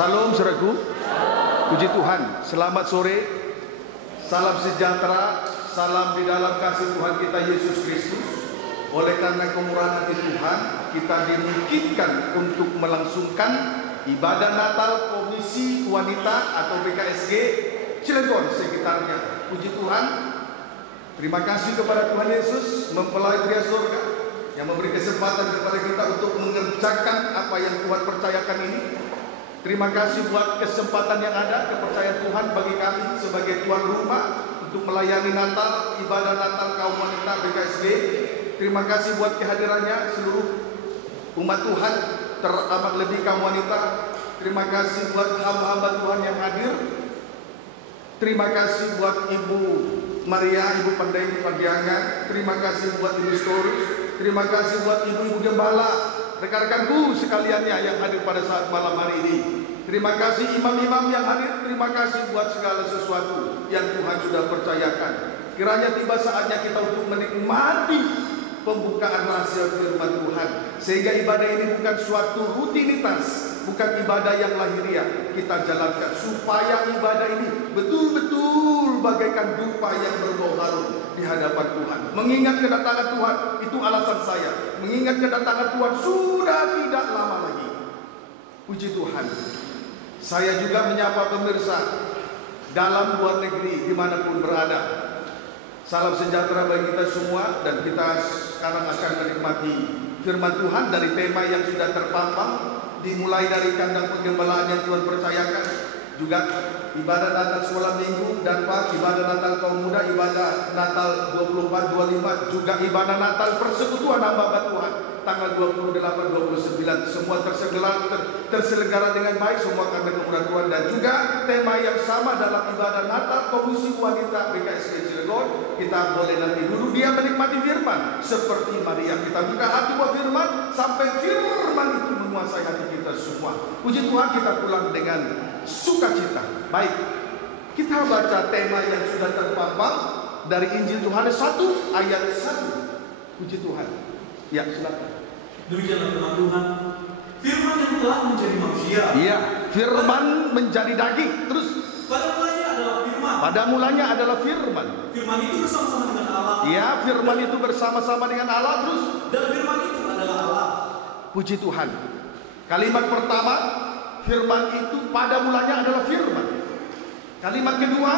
Salam saudaraku, puji Tuhan, selamat sore, salam sejahtera, salam di dalam kasih Tuhan kita Yesus Kristus. Oleh karena kemurahan hati Tuhan, kita dimungkinkan untuk melangsungkan ibadah Natal Komisi Wanita atau BKSG Cilegon sekitarnya. Puji Tuhan, terima kasih kepada Tuhan Yesus, mempelai pria surga, yang memberi kesempatan kepada kita untuk mengerjakan apa yang Tuhan percayakan ini. Terima kasih buat kesempatan yang ada, kepercayaan Tuhan bagi kami sebagai tuan rumah untuk melayani Natal, ibadah Natal kaum wanita BKSG. Terima kasih buat kehadirannya seluruh umat Tuhan, teramat lebih kaum wanita. Terima kasih buat hamba-hamba Tuhan yang hadir. Terima kasih buat Ibu Maria, Ibu Pandai Padiangan. Terima kasih buat Ibu Storus. Terima kasih buat Ibu-Ibu Gembala, rekan-rekanku sekaliannya yang hadir pada saat malam hari ini. Terima kasih imam-imam yang hadir. Terima kasih buat segala sesuatu yang Tuhan sudah percayakan. Kiranya tiba saatnya kita untuk menikmati pembukaan rahasia firman Tuhan, sehingga ibadah ini bukan suatu rutinitas, bukan ibadah yang lahiriah kita jalankan, supaya ibadah ini betul-betul bagaikan dupa yang berbau harum di hadapan Tuhan. Mengingat kedatangan Tuhan, itu alasan saya. Mengingat kedatangan Tuhan sudah tidak lama lagi. Puji Tuhan. Saya juga menyapa pemirsa dalam luar negeri dimanapun berada. Salam sejahtera bagi kita semua, dan kita sekarang akan menikmati firman Tuhan dari tema yang sudah terpampang, dimulai dari kandang penggembalaan yang Tuhan percayakan, juga ibadah Natal sekolah minggu dan ibadah Natal kaum muda, ibadah Natal 24-25, juga ibadah Natal persekutuan hamba Tuhan tanggal 28-29, semua terselenggara dengan baik, semua karena kemurahan Tuhan. Dan juga tema yang sama dalam ibadah Natal Komisi Wanita BKSG Cilegon. Kita boleh nanti dulu dia menikmati firman seperti Maria. Kita buka hati buat firman sampai firman itu menguasai hati kita semua. Puji Tuhan, kita pulang dengan sukacita. Baik, kita baca tema yang sudah terpampang dari Injil Yohanes 1 ayat 1. Puji Tuhan. Ya, silakan. Demikianlah firman Tuhan. Firman yang telah menjadi manusia. Iya, firman menjadi daging. Terus pada mulanya adalah firman. Pada mulanya adalah firman. Firman itu bersama-sama dengan Allah. Iya, firman itu bersama-sama dengan Allah. Terus dan firman itu adalah Allah. Puji Tuhan. Kalimat pertama, firman itu pada mulanya adalah firman. Kalimat kedua,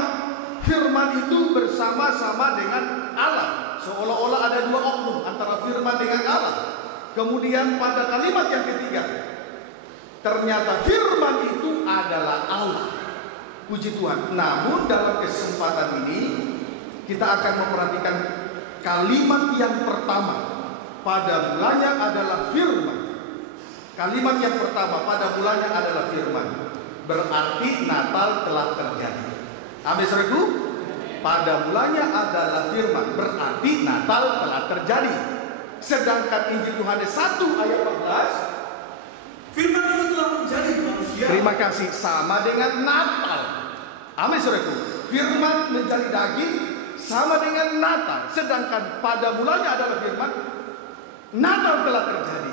firman itu bersama-sama dengan Allah. Seolah-olah ada dua oknum antara firman dengan Allah. Kemudian pada kalimat yang ketiga, ternyata firman itu adalah Allah. Puji Tuhan. Namun dalam kesempatan ini kita akan memperhatikan kalimat yang pertama. Pada mulanya adalah firman. Kalimat yang pertama, pada mulanya adalah firman, berarti Natal telah terjadi. Amin saudaraku. Pada mulanya adalah firman, berarti Natal telah terjadi. Sedangkan Injil Yohanes 1 ayat 14, firman itu telah menjadi manusia. Terima kasih, sama dengan Natal. Amin saudaraku. Firman menjadi daging sama dengan Natal. Sedangkan pada mulanya adalah firman, Natal telah terjadi.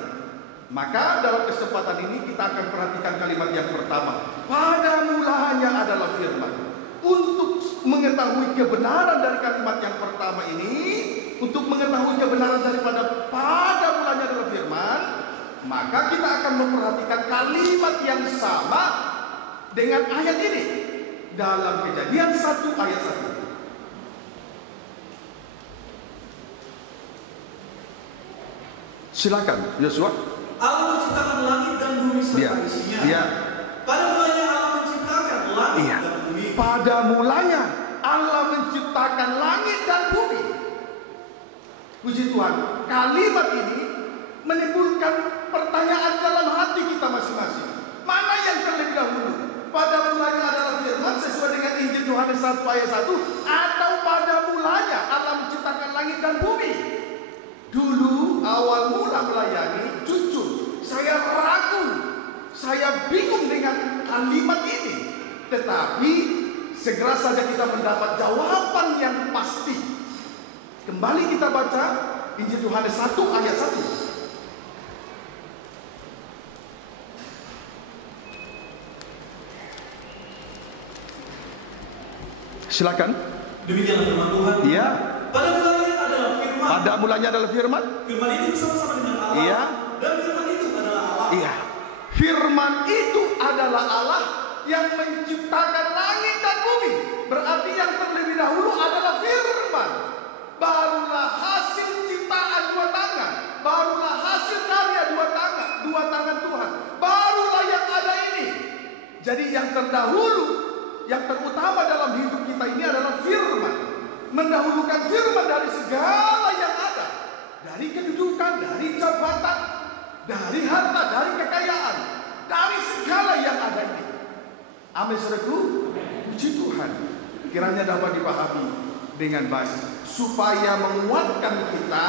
Maka dalam kesempatan ini kita akan perhatikan kalimat yang pertama. Pada mulanya adalah firman. Untuk mengetahui kebenaran dari kalimat yang pertama ini, untuk mengetahui kebenaran daripada pada mulanya adalah firman, maka kita akan memperhatikan kalimat yang sama dengan ayat ini dalam Kejadian 1 ayat 1. Silakan, Yosua. Allah menciptakan langit dan bumi serta isinya. Iya. Pada mulanya Allah menciptakan langit dan bumi. Pada mulanya Allah menciptakan langit dan bumi. Puji Tuhan. Kalimat ini menimbulkan pertanyaan dalam hati kita masing-masing. Mana yang terlebih dahulu? Pada mulanya adalah firman sesuai dengan Injil Yohanes 1 ayat 1, atau pada mulanya Allah menciptakan langit dan bumi? Dulu awal mula melayani, jujur saya ragu, saya bingung dengan kalimat ini. Tetapi segera saja kita mendapat jawaban yang pasti. Kembali kita baca Injil Yohanes 1 ayat 1. Silakan. Demikianlah firman Tuhan. Iya. Pada mulanya adalah firman. Pada mulanya adalah firman. Firman itu bersama-sama dengan Allah. Iya. Dan firman itu adalah Allah. Iya. Firman itu adalah Allah yang menciptakan langit dan bumi. Berarti yang terlebih dahulu adalah firman. Barulah hasil ciptaan dua tangan. Barulah hasil karya dua tangan Tuhan. Barulah yang ada ini. Jadi yang terdahulu, yang terutama dalam hidup kita ini adalah firman. Mendahulukan firman dari segala yang ada. Dari kedudukan, dari jabatan, dari harta, dari kekayaan, dari segala yang ada ini. Amin, saudaraku. Puji Tuhan. Kiranya dapat dipahami dengan baik. Supaya menguatkan kita,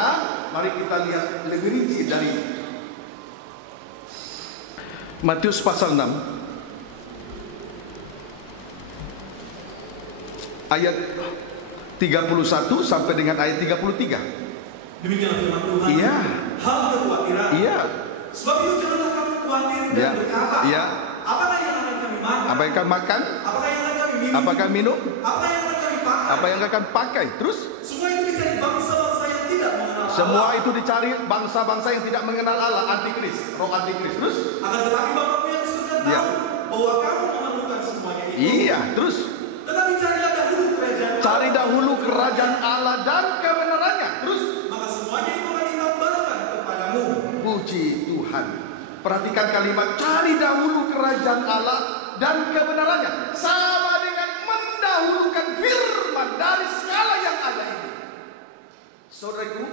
mari kita lihat lebih rinci dari Matius pasal 6 ayat 31 sampai dengan ayat 33. Demikianlah firman Tuhan. Iya. Hal kekhawatiran. Iya. Sebab itu janganlah kamu khawatir dan Iya. berkata, Iya. apakah yang akan kami makan? Apa yang akan makan? Apakah yang akan kami minum? Apakah minum? Apa yang akan kami pakai? Apa yang akan pakai? Terus Semua itu dicari bangsa-bangsa yang tidak mengenal semua Allah. itu dicari bangsa-bangsa yang tidak mengenal Allah, antikris, roh antikris. Terus Akan tetapi Bapakmu yang di surga tahu Iya. bahwa kamu memerlukan semuanya itu. iya, terus Tetapi carilah dahulu kerajaan cari Allah. dahulu kerajaan Allah dan kebenarannya. Terus Maka semuanya itu akan ditambahkan kepadamu. puji Tuhan. Perhatikan kalimat cari dahulu kerajaan Allah dan kebenarannya. Sama dengan mendahulukan firman dari segala yang ada ini. Saudaraku,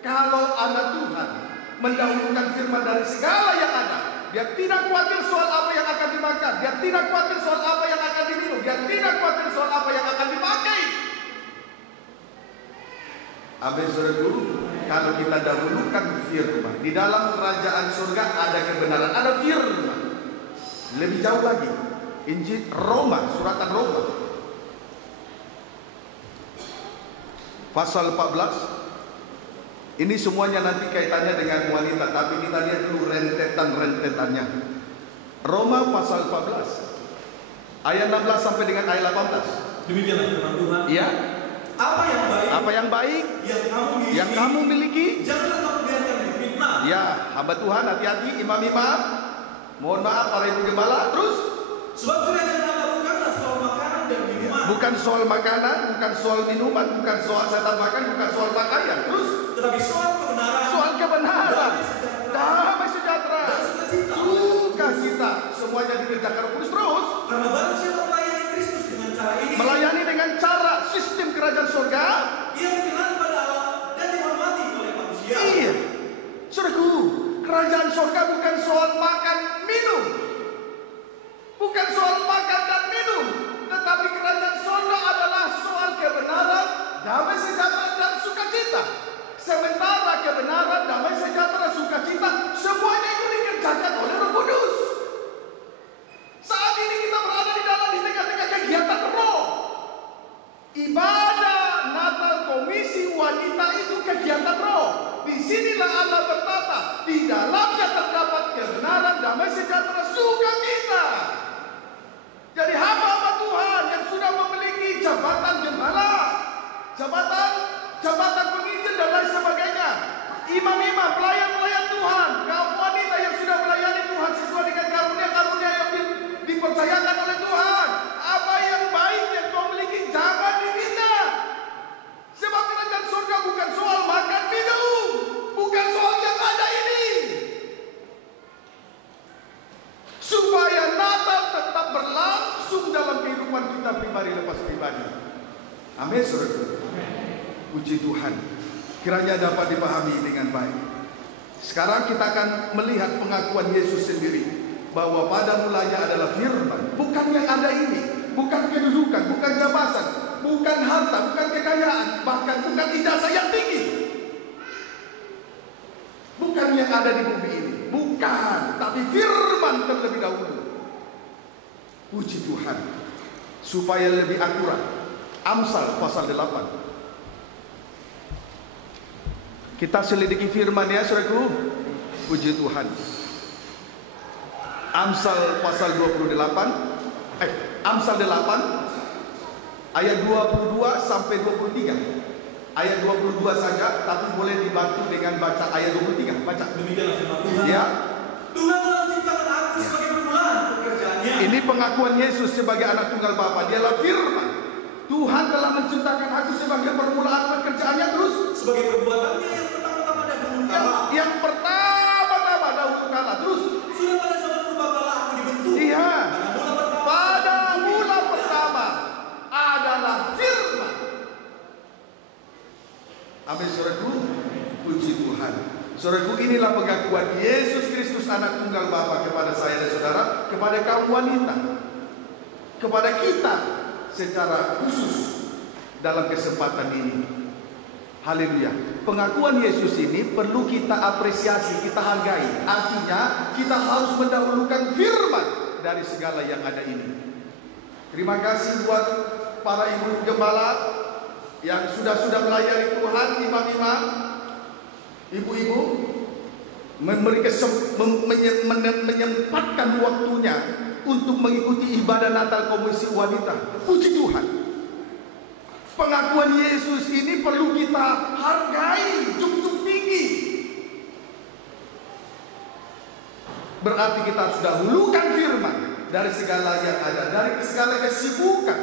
kalau anak Tuhan mendahulukan firman dari segala yang ada, dia tidak khawatir soal apa yang akan dimakan, dia tidak khawatir soal apa yang akan diminum, dia tidak khawatir soal apa yang akan dipakai. Amin, saudaraku. Kalau kita dahulukan firman, di dalam kerajaan surga ada kebenaran, ada firman. Lebih jauh lagi, Injil Roma, suratan Roma pasal 14. Ini semuanya nanti kaitannya dengan wanita, tapi kita lihat dulu rentetan-rentetannya. Roma pasal 14 ayat 16 sampai dengan ayat 18. Demikianlah firman Tuhan. Iya. Apa yang baik? Apa yang baik yang kamu miliki? Janganlah kamu biarkan difitnah. Ya, hamba Tuhan hati-hati, imam-imam. Mohon maaf para ibu gembala. Terus Sebab kerajaan Allah bukanlah soal makanan dan minuman. bukan soal makanan, bukan soal minuman, bukan soal setan makan, bukan soal pakaian. Terus Tetapi soal kebenaran. soal kebenaran, damai sejahtera, Dan sukacita. sukacita, semuanya dikerjakan Roh Kudus. Terus Karena barang siapa melayani Kristus dengan cara ini, melayani dengan cara sistem kerajaan surga. ia berkenan pada Allah dan dihormati oleh manusia. Iya, saudaraku, kerajaan surga bukan soal makan minum, bukan soal makan dan minum, tetapi kerajaan surga adalah soal kebenaran, damai sejahtera dan sukacita. Sementara kebenaran, damai sejahtera, sukacita, semuanya itu dikerjakan oleh Roh Kudus. Saat ini kita berada di tengah-tengah kegiatan roh. Ibadah Natal Komisi Wanita itu kegiatan roh. Disinilah Allah bertata. Di dalamnya terdapat kebenaran, damai sejahtera, sukacita. Jadi hamba-hamba Tuhan yang sudah memiliki jabatan gembala, jabatan penginjil dan lain sebagainya, imam-imam, pelayan-pelayan Tuhan, kaum wanita yang sudah melayani Tuhan sesuai dengan karunia-karunia yang dipercayakan oleh Tuhan. Apa yang baik yang kau miliki jangan dibina. Sebab kerajaan surga bukan soal makan minum, bukan soal yang ada ini. Supaya Natal tetap berlangsung dalam kehidupan kita pribadi lepas pribadi. Amin, saudara. Puji Tuhan. Kiranya dapat dipahami dengan baik. Sekarang kita akan melihat pengakuan Yesus sendiri, bahwa pada mulanya adalah firman. Bukan yang ada ini, bukan kedudukan, bukan jabatan, bukan harta, bukan kekayaan, bahkan bukan ijazah yang tinggi, bukan yang ada di bumi ini, bukan, tapi firman terlebih dahulu. Puji Tuhan. Supaya lebih akurat, Amsal pasal 8. Kita selidiki firman ya, saudaraku. Puji Tuhan. Amsal pasal 28. Amsal 8 ayat 22 sampai 23. Ayat 22 saja, tapi boleh dibantu dengan baca ayat 23. Baca. Demikianlah firman Tuhan. Ya. Tuhan telah menciptakan aku sebagai permulaan pekerjaannya. Ini pengakuan Yesus sebagai anak tunggal Bapa. Dialah firman. Tuhan telah menciptakan aku sebagai permulaan pekerjaannya, terus Sebagai perbuatannya yang pertama-tama dahulu kala. yang pertama-tama dahulu kala, terus Sudah pada zaman purbakala aku dibentuk. iya. Pada mula pertama. Pada mula pertama adalah firman. Amin, saudaraku. Puji Tuhan. Saudaraku, inilah pengakuan Yesus Kristus anak tunggal Bapa kepada saya dan saudara, kepada kaum wanita, kepada kita secara khusus dalam kesempatan ini. Haleluya. Pengakuan Yesus ini perlu kita apresiasi, kita hargai. Artinya kita harus mendahulukan firman dari segala yang ada ini. Terima kasih buat para ibu gembala yang sudah melayani Tuhan, imam-imam, ibu-ibu, menyempatkan waktunya untuk mengikuti ibadah Natal Komisi Wanita. Puji Tuhan. Pengakuan Yesus ini perlu kita hargai, cukup tinggi. Berarti kita harus dahulukan firman dari segala yang ada, dari segala kesibukan,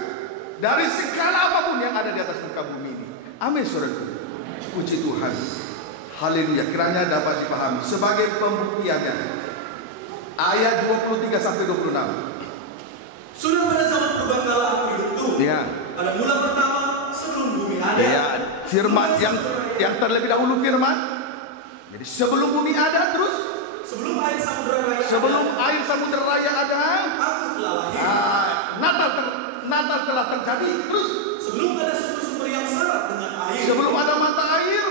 dari segala apapun yang ada di atas muka bumi ini. Amin, saudaraku. Puji Tuhan. Haleluya. Kiranya dapat dipahami. Sebagai pembuktiannya, ayat 23 sampai 26. Sudah pada zaman purbakala aku dibentuk. Ya. Pada mula pertama sebelum bumi ada. Ya, firman yang terlebih dahulu firman. Jadi sebelum bumi ada, terus Sebelum air samudera raya. sebelum air samudera raya ada, Aku telah lahir. Natal telah terjadi. Terus Sebelum ada sumber-sumber yang syarat dengan air. sebelum ada mata air,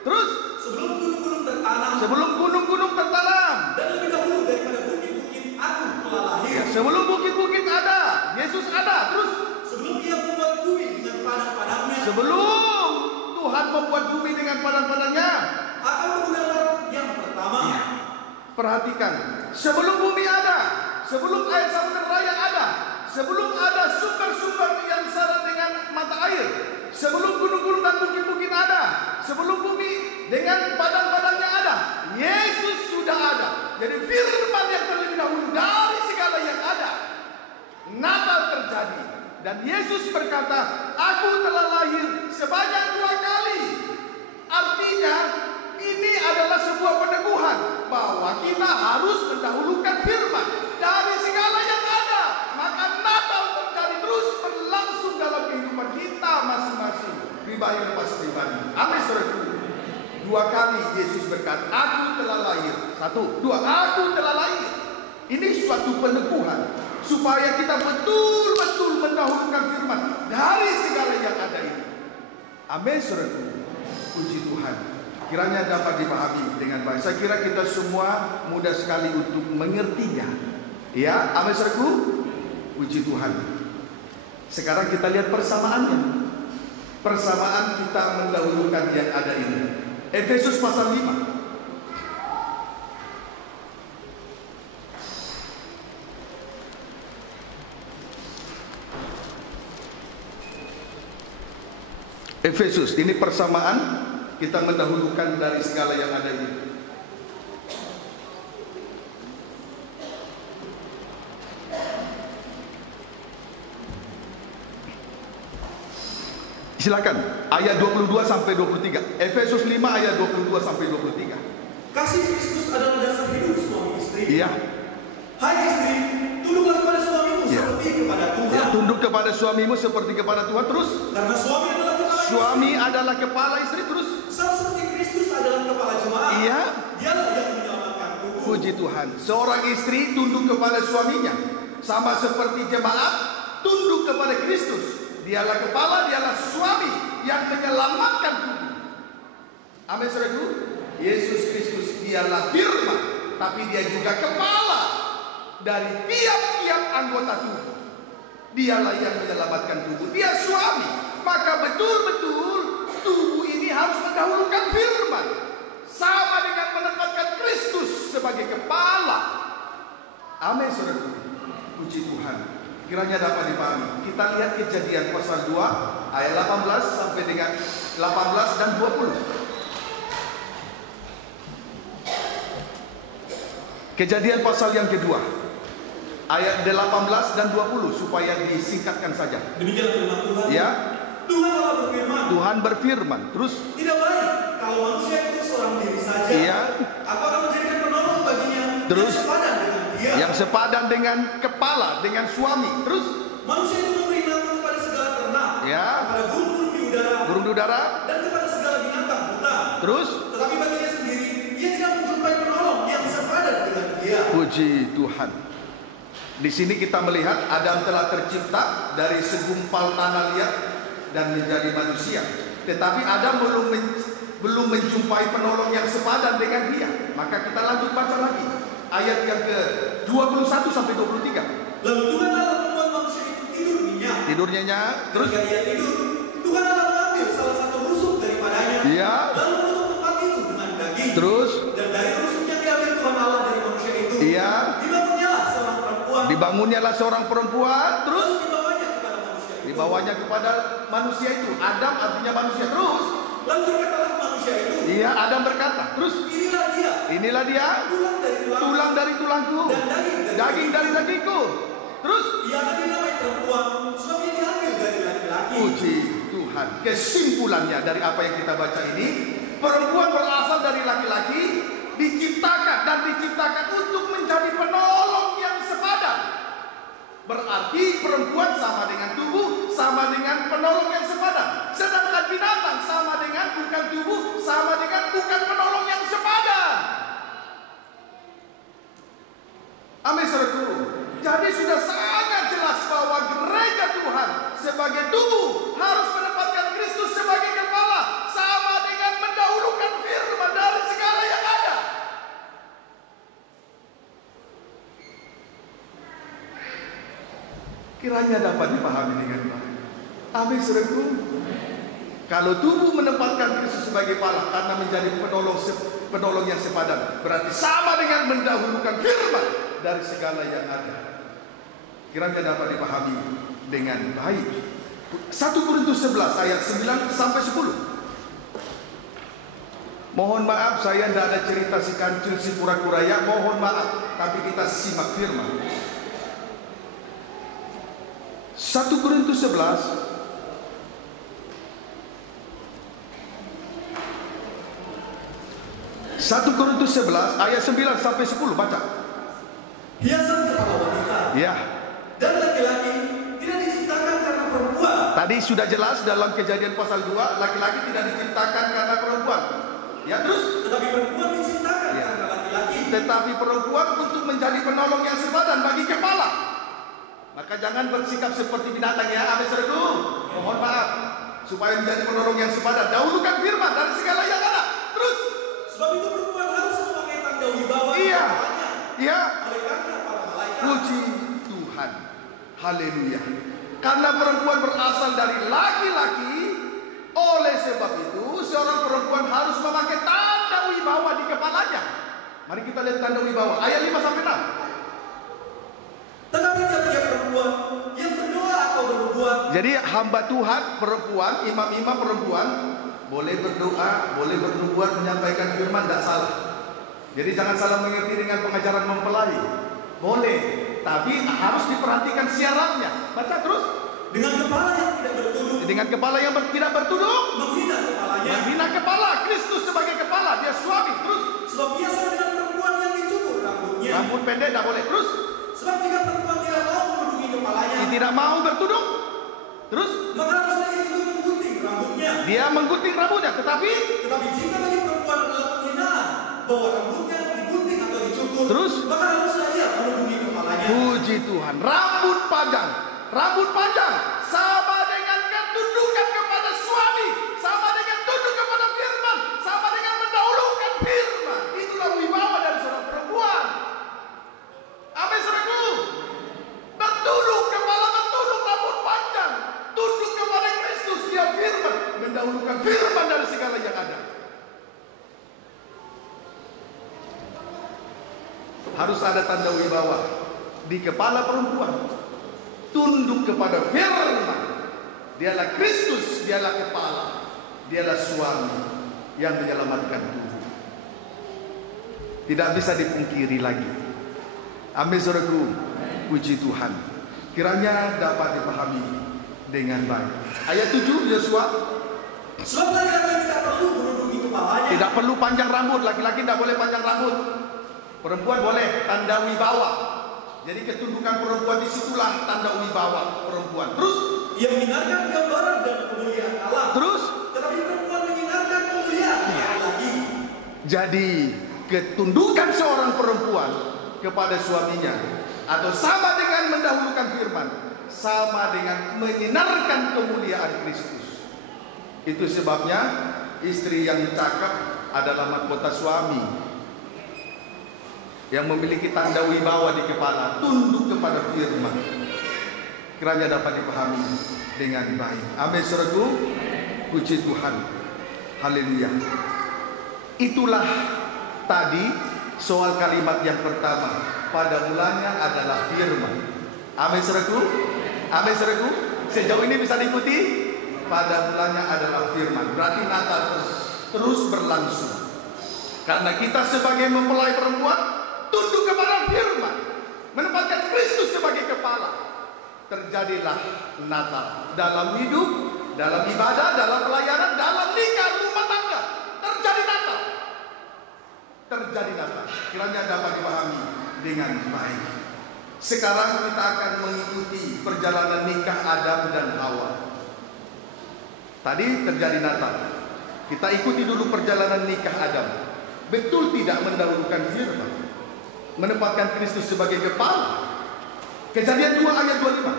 terus Sebelum gunung-gunung tertanam. sebelum gunung-gunung tertanam. Dan lebih dahulu daripada bukit-bukit aku telah lahir. Ya, sebelum bukit-bukit ada, Yesus ada. Terus Sebelum ia membuat bumi dengan padang-padangnya. sebelum Tuhan membuat bumi dengan padang-padangnya. Atau udara yang pertama. Ya. Perhatikan, sebelum bumi ada, sebelum air samudera raya ada, sebelum ada sumber-sumber yang syarat dengan mata air, sebelum gunung-gunung dan bukit-bukit ada, sebelum bumi dengan padang-padangnya ada, Yesus sudah ada. Jadi firman yang terlebih dahulu dari segala yang ada, Natal terjadi. Dan Yesus berkata, aku telah lahir sebanyak 2 kali. Artinya ini adalah sebuah peneguhan bahwa kita harus mendahulukan firman dari segala yang ada. Maka Natal terjadi terus berlangsung dalam kehidupan kita masing-masing, pribadi lepas pribadi. Amin, saudaraku. 2 kali Yesus berkata, aku telah lahir. 1, 2, aku telah lahir. Ini suatu peneguhan supaya kita betul-betul mendahulukan firman dari segala yang ada ini. Amin, saudaraku. Puji Tuhan. Kiranya dapat dipahami dengan baik. Saya kira kita semua mudah sekali untuk mengertinya. Ya, amin, saudaraku. Puji Tuhan. Sekarang kita lihat persamaannya. Persamaan kita mendahulukan yang ada ini. Efesus pasal 5. Efesus, ini persamaan kita mendahulukan dari segala yang ada ini. Silakan, ayat 22 sampai 23. Efesus 5 ayat 22 sampai 23. Kasih Kristus adalah dasar hidup suami istri. Iya. Hai istri, tunduklah kepada suamimu Iya. seperti kepada Tuhan. Ya, tunduk kepada suamimu seperti kepada Tuhan. Terus Karena suami adalah kepala suami adalah kepala istri. Terus sama seperti Kristus adalah kepala jemaat. iya. Dialah yang menyelamatkan tubuh. Puji Tuhan. Seorang istri tunduk kepada suaminya, sama seperti jemaat tunduk kepada Kristus. Dialah kepala, dialah suami yang menyelamatkan tubuh. Amin, saudaraku. Yesus Kristus dialah firman, tapi dia juga kepala dari tiap-tiap anggota tubuh. Dialah yang menyelamatkan tubuh. Dia suami. Maka betul-betul tubuh ini harus mendahulukan firman, sama dengan menempatkan Kristus sebagai kepala. Amin, saudaraku. Puji Tuhan. Kiranya dapat dipahami. Kita lihat Kejadian pasal 2 ayat 18 sampai dengan 18 dan 20. Kejadian pasal yang kedua ayat 18 dan 20 supaya disingkatkan saja. Demikian firman Tuhan. Ya. Tuhan Allah berfirman. Tuhan berfirman. Terus Tidak baik kalau manusia itu seorang diri saja. Iya. Aku akan menjadikan penolong baginya. Terus yang sepadan dengan dia. Yang sepadan dengan kepala, dengan suami. Terus manusia itu memberi nama kepada segala ternak. Ya. Kepada burung-burung di udara. Burung di udara. Dan kepada segala binatang hutan. Terus Tetapi baginya sendiri ia tidak menjumpai penolong yang sepadan dengan dia. puji Tuhan. Di sini kita melihat Adam telah tercipta dari segumpal tanah liat dan menjadi manusia. Tetapi Adam belum menjumpai penolong yang sepadan dengan dia. Maka kita lanjut baca lagi ayat yang ke-21 sampai 23. Lalu Tuhan Allah membuat manusia itu tidur nyenyak. Tidur nyenyak. Terus Ketika ia tidur, Tuhan Allah mengambil salah satu rusuk daripadanya. Iya. Lalu menutup tempat itu dengan daging. Terus Dan dari rusuk yang diambil Tuhan Allah dari manusia itu, Iya. dibangunnyalah seorang perempuan. dibangunnya seorang perempuan. Terus dibawanya kepada manusia itu. dibawanya kepada manusia itu. Adam artinya manusia. Terus Lalu berkatalah manusia itu, iya, Adam berkata. Terus inilah dia, tulang dari tulangku dan daging dari dagingku. Terus ia akan dinamai perempuan, sebab ia diambil dari laki-laki. puji Tuhan. Kesimpulannya dari apa yang kita baca ini, perempuan berasal dari laki-laki, diciptakan untuk menjadi penolong yang sepadan. Berarti perempuan sama dengan tubuh, sama dengan penolong yang sepadan. Sedangkan binatang sama dengan bukan tubuh, sama dengan bukan penolong yang sepadan. Amin, saudaraku. Jadi sudah sangat jelas bahwa gereja Tuhan sebagai tubuh harus menempatkan Kristus sebagai kepala, sama dengan mendahulukan firman dari segala yang ada. Kiranya dapat dipahami dengan baik. Amin, saudaraku. Kalau tubuh menempatkan Kristus sebagai kepala karena menjadi penolong yang sepadan, berarti sama dengan mendahulukan firman dari segala yang ada. Kiranya dapat dipahami dengan baik. 1 Korintus 11 ayat 9 sampai 10. Mohon maaf saya tidak ada cerita si kancil si kura-kura ya, mohon maaf, tapi kita simak firman. 1 Korintus 11 1 Korintus 11 ayat 9 sampai 10, baca. Hiasan kepala wanita. Ya. Dan laki-laki tidak diciptakan karena perempuan. Tadi sudah jelas dalam Kejadian pasal 2, laki-laki tidak diciptakan karena perempuan. Ya, terus Tetapi perempuan diciptakan Ya. karena laki-laki. tetapi perempuan untuk menjadi penolong yang sepadan bagi kepala. Maka jangan bersikap seperti binatang ya, amin, saudaraku. Mohon maaf, supaya menjadi penolong yang sepadan, dahulukan firman dari segala yang ada. Terus Sebab itu perempuan harus memakai tanda wibawa di Iya. kepalanya. ya, Oleh karena para malaikat. puji Tuhan. Haleluya. Karena perempuan berasal dari laki-laki, oleh sebab itu seorang perempuan harus memakai tanda wibawa di kepalanya. Mari kita lihat tanda wibawa ayat 5 sampai 6. Tetapi tiap-tiap perempuan yang berdoa atau bernubuat. Jadi hamba Tuhan perempuan, imam-imam perempuan boleh berdoa, boleh bernubuat, menyampaikan firman, tidak salah. Jadi jangan salah mengerti dengan pengajaran mempelai. Boleh, tapi harus diperhatikan syaratnya. Baca terus. Dengan kepala yang tidak bertudung. Dengan kepala yang tidak bertudung, Menghina kepalanya. menghina kepala, Kristus sebagai kepala, dia suami. Terus Sebab ia sama dengan perempuan yang dicukur rambutnya. rambut pendek tidak boleh. Terus Sebab jika perempuan tidak mau menudungi kepalanya, dia tidak mau bertudung. Terus maka harusnya ia juga menggunting rambutnya. dia menggunting rambutnya. Tetapi Tetapi jika bagi perempuan adalah penghinaan bahwa rambutnya digunting atau dicukur, Terus? maka harusnya ia menudungi kepalanya. puji Tuhan, rambut panjang sama dengan ketundukan kepada suami, sama dengan tunduk kepada firman, sama dengan mendahulukan firman. Itulah wibawa dari seorang perempuan. Amin, saudaraku. Bertunduk, kepala bertunduk, rambut panjang, tunduk kepada Kristus, dia firman, mendahulukan firman dari segala yang ada. Harus ada tanda wibawa di kepala perempuan. Tunduk tunduk kepada firman. Dialah Kristus, dialah kepala, dialah suami yang menyelamatkan tubuh. Tidak bisa dipungkiri lagi. Amin saudaraku, puji Tuhan. Kiranya dapat dipahami dengan baik. Ayat 7 Yosua. Sebab laki-laki tidak perlu menuduki kepalanya. Tidak perlu panjang rambut, laki-laki tidak boleh panjang rambut. Perempuan boleh, tanda wibawa. Jadi ketundukan perempuan disitulah tanda wibawa perempuan. Terus Ia menyinarkan gambaran dan kemuliaan Allah. Terus Tetapi perempuan menyinarkan kemuliaan Allah lagi. jadi ketundukan seorang perempuan kepada suaminya atau sama dengan mendahulukan firman, sama dengan menyinarkan kemuliaan Kristus. Itu sebabnya istri yang cakap adalah mahkota suami, yang memiliki tanda wibawa di kepala, tunduk kepada firman. Kiranya dapat dipahami dengan baik. Amin saudaraku, puji Tuhan. Haleluya. Itulah tadi soal kalimat yang pertama. Pada mulanya adalah firman. Amin saudaraku. Amin saudaraku. Sejauh ini bisa diikuti. Pada mulanya adalah firman. Berarti Natal terus berlangsung. Karena kita sebagai mempelai perempuan tunduk kepada firman, menempatkan Kristus sebagai kepala. Terjadilah Natal dalam hidup, dalam ibadah, dalam pelayanan, dalam nikah, rumah tangga. Terjadi Natal. Terjadi Natal. Kiranya dapat dipahami dengan baik. Sekarang kita akan mengikuti perjalanan nikah Adam dan Hawa. Tadi terjadi Natal. Kita ikuti dulu perjalanan nikah Adam. Betul tidak mendahulukan firman, menempatkan Kristus sebagai kepala. Kejadian 2 ayat 25.